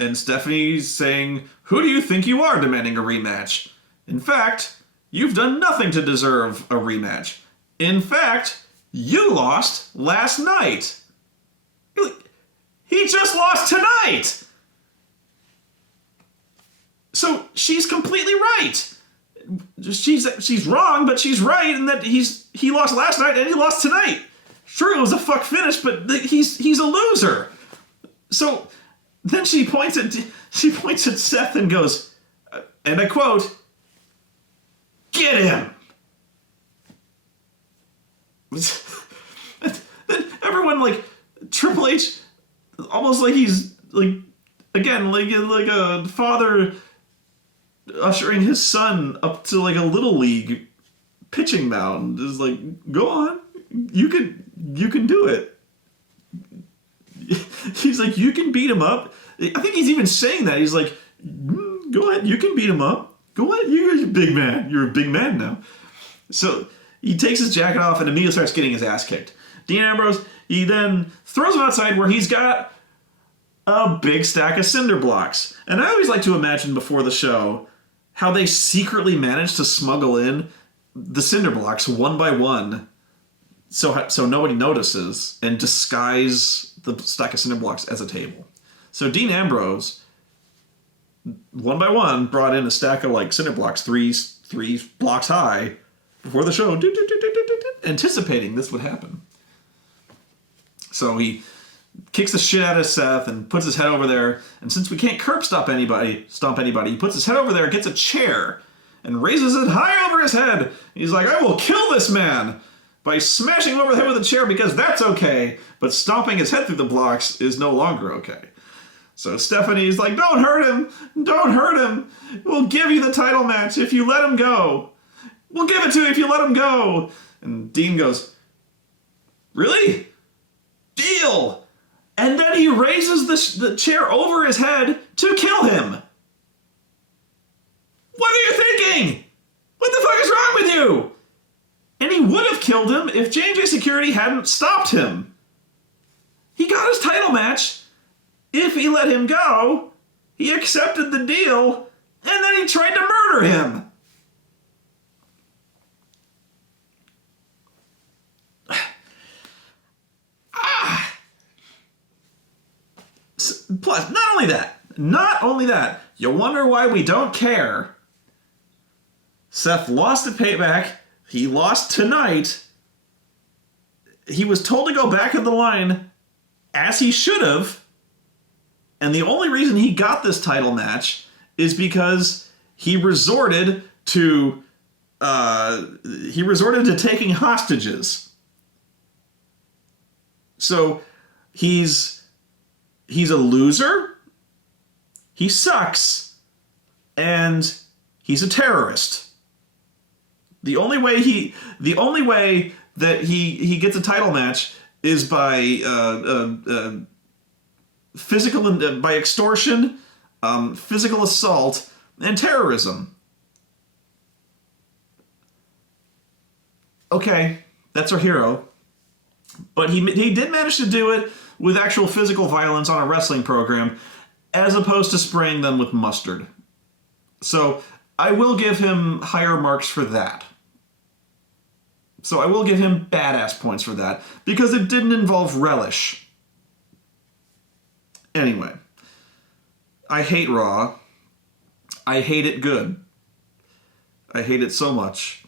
And Stephanie's saying, "Who do you think you are demanding a rematch? In fact, you've done nothing to deserve a rematch. In fact, you lost last night." He just lost tonight! So she's completely right. She's wrong, but she's right in that he lost last night and he lost tonight. Sure, it was a fuck finish, but he's a loser. So then she points at Seth and goes, and I quote, "Get him!" Then everyone, like, Triple H, almost like he's, like, again, like a father ushering his son up to, like, a little league pitching mound, is like, "Go on, you can do it." He's like, "You can beat him up." I think he's even saying that. He's like, "Go ahead, you can beat him up. Go ahead, you're a big man. You're a big man now." So he takes his jacket off and immediately starts getting his ass kicked. Dean Ambrose, he then throws him outside where he's got a big stack of cinder blocks. And I always like to imagine before the show how they secretly managed to smuggle in the cinder blocks one by one so nobody notices, and disguise the stack of cinder blocks as a table. So Dean Ambrose, one by one, brought in a stack of like cinder blocks, three blocks high, before the show, anticipating this would happen. So he kicks the shit out of Seth and puts his head over there. And since we can't stomp anybody, he puts his head over there, gets a chair, and raises it high over his head. He's like, I will kill this man by smashing him over the head with a chair because that's okay. But stomping his head through the blocks is no longer okay. So Stephanie's like, don't hurt him. Don't hurt him. We'll give you the title match if you let him go. We'll give it to you if you let him go. And Dean goes, really? Deal. And then he raises the chair over his head to kill him. What are you thinking? What the fuck is wrong with you? And he would have killed him if J&J Security hadn't stopped him. He got his title match. If he let him go, he accepted the deal, and then he tried to murder him. Plus, not only that, you wonder why we don't care. Seth lost at Payback. He lost tonight. He was told to go back in the line, as he should have. And the only reason he got this title match is because he resorted to taking hostages. So he's a loser. He sucks, and he's a terrorist. The only way that he gets a title match is by by extortion, physical assault, and terrorism. Okay, that's our hero. But he did manage to do it with actual physical violence on a wrestling program, as opposed to spraying them with mustard. So I will give him higher marks for that. So I will give him badass points for that, because it didn't involve relish. Anyway, I hate Raw. I hate it good. I hate it so much.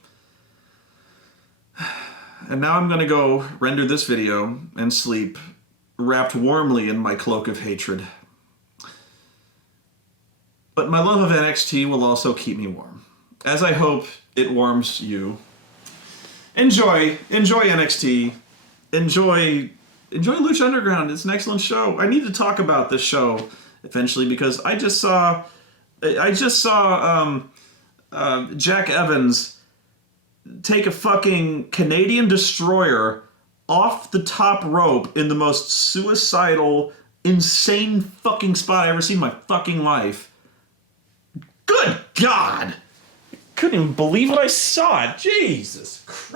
And now I'm going to go render this video and sleep, wrapped warmly in my cloak of hatred. But my love of NXT will also keep me warm, as I hope it warms you. Enjoy NXT. Enjoy Lucha Underground. It's an excellent show. I need to talk about this show eventually, because I just saw Jack Evans take a fucking Canadian destroyer off the top rope in the most suicidal, insane fucking spot I've ever seen in my fucking life. Good God! Couldn't even believe what I saw. Jesus Christ.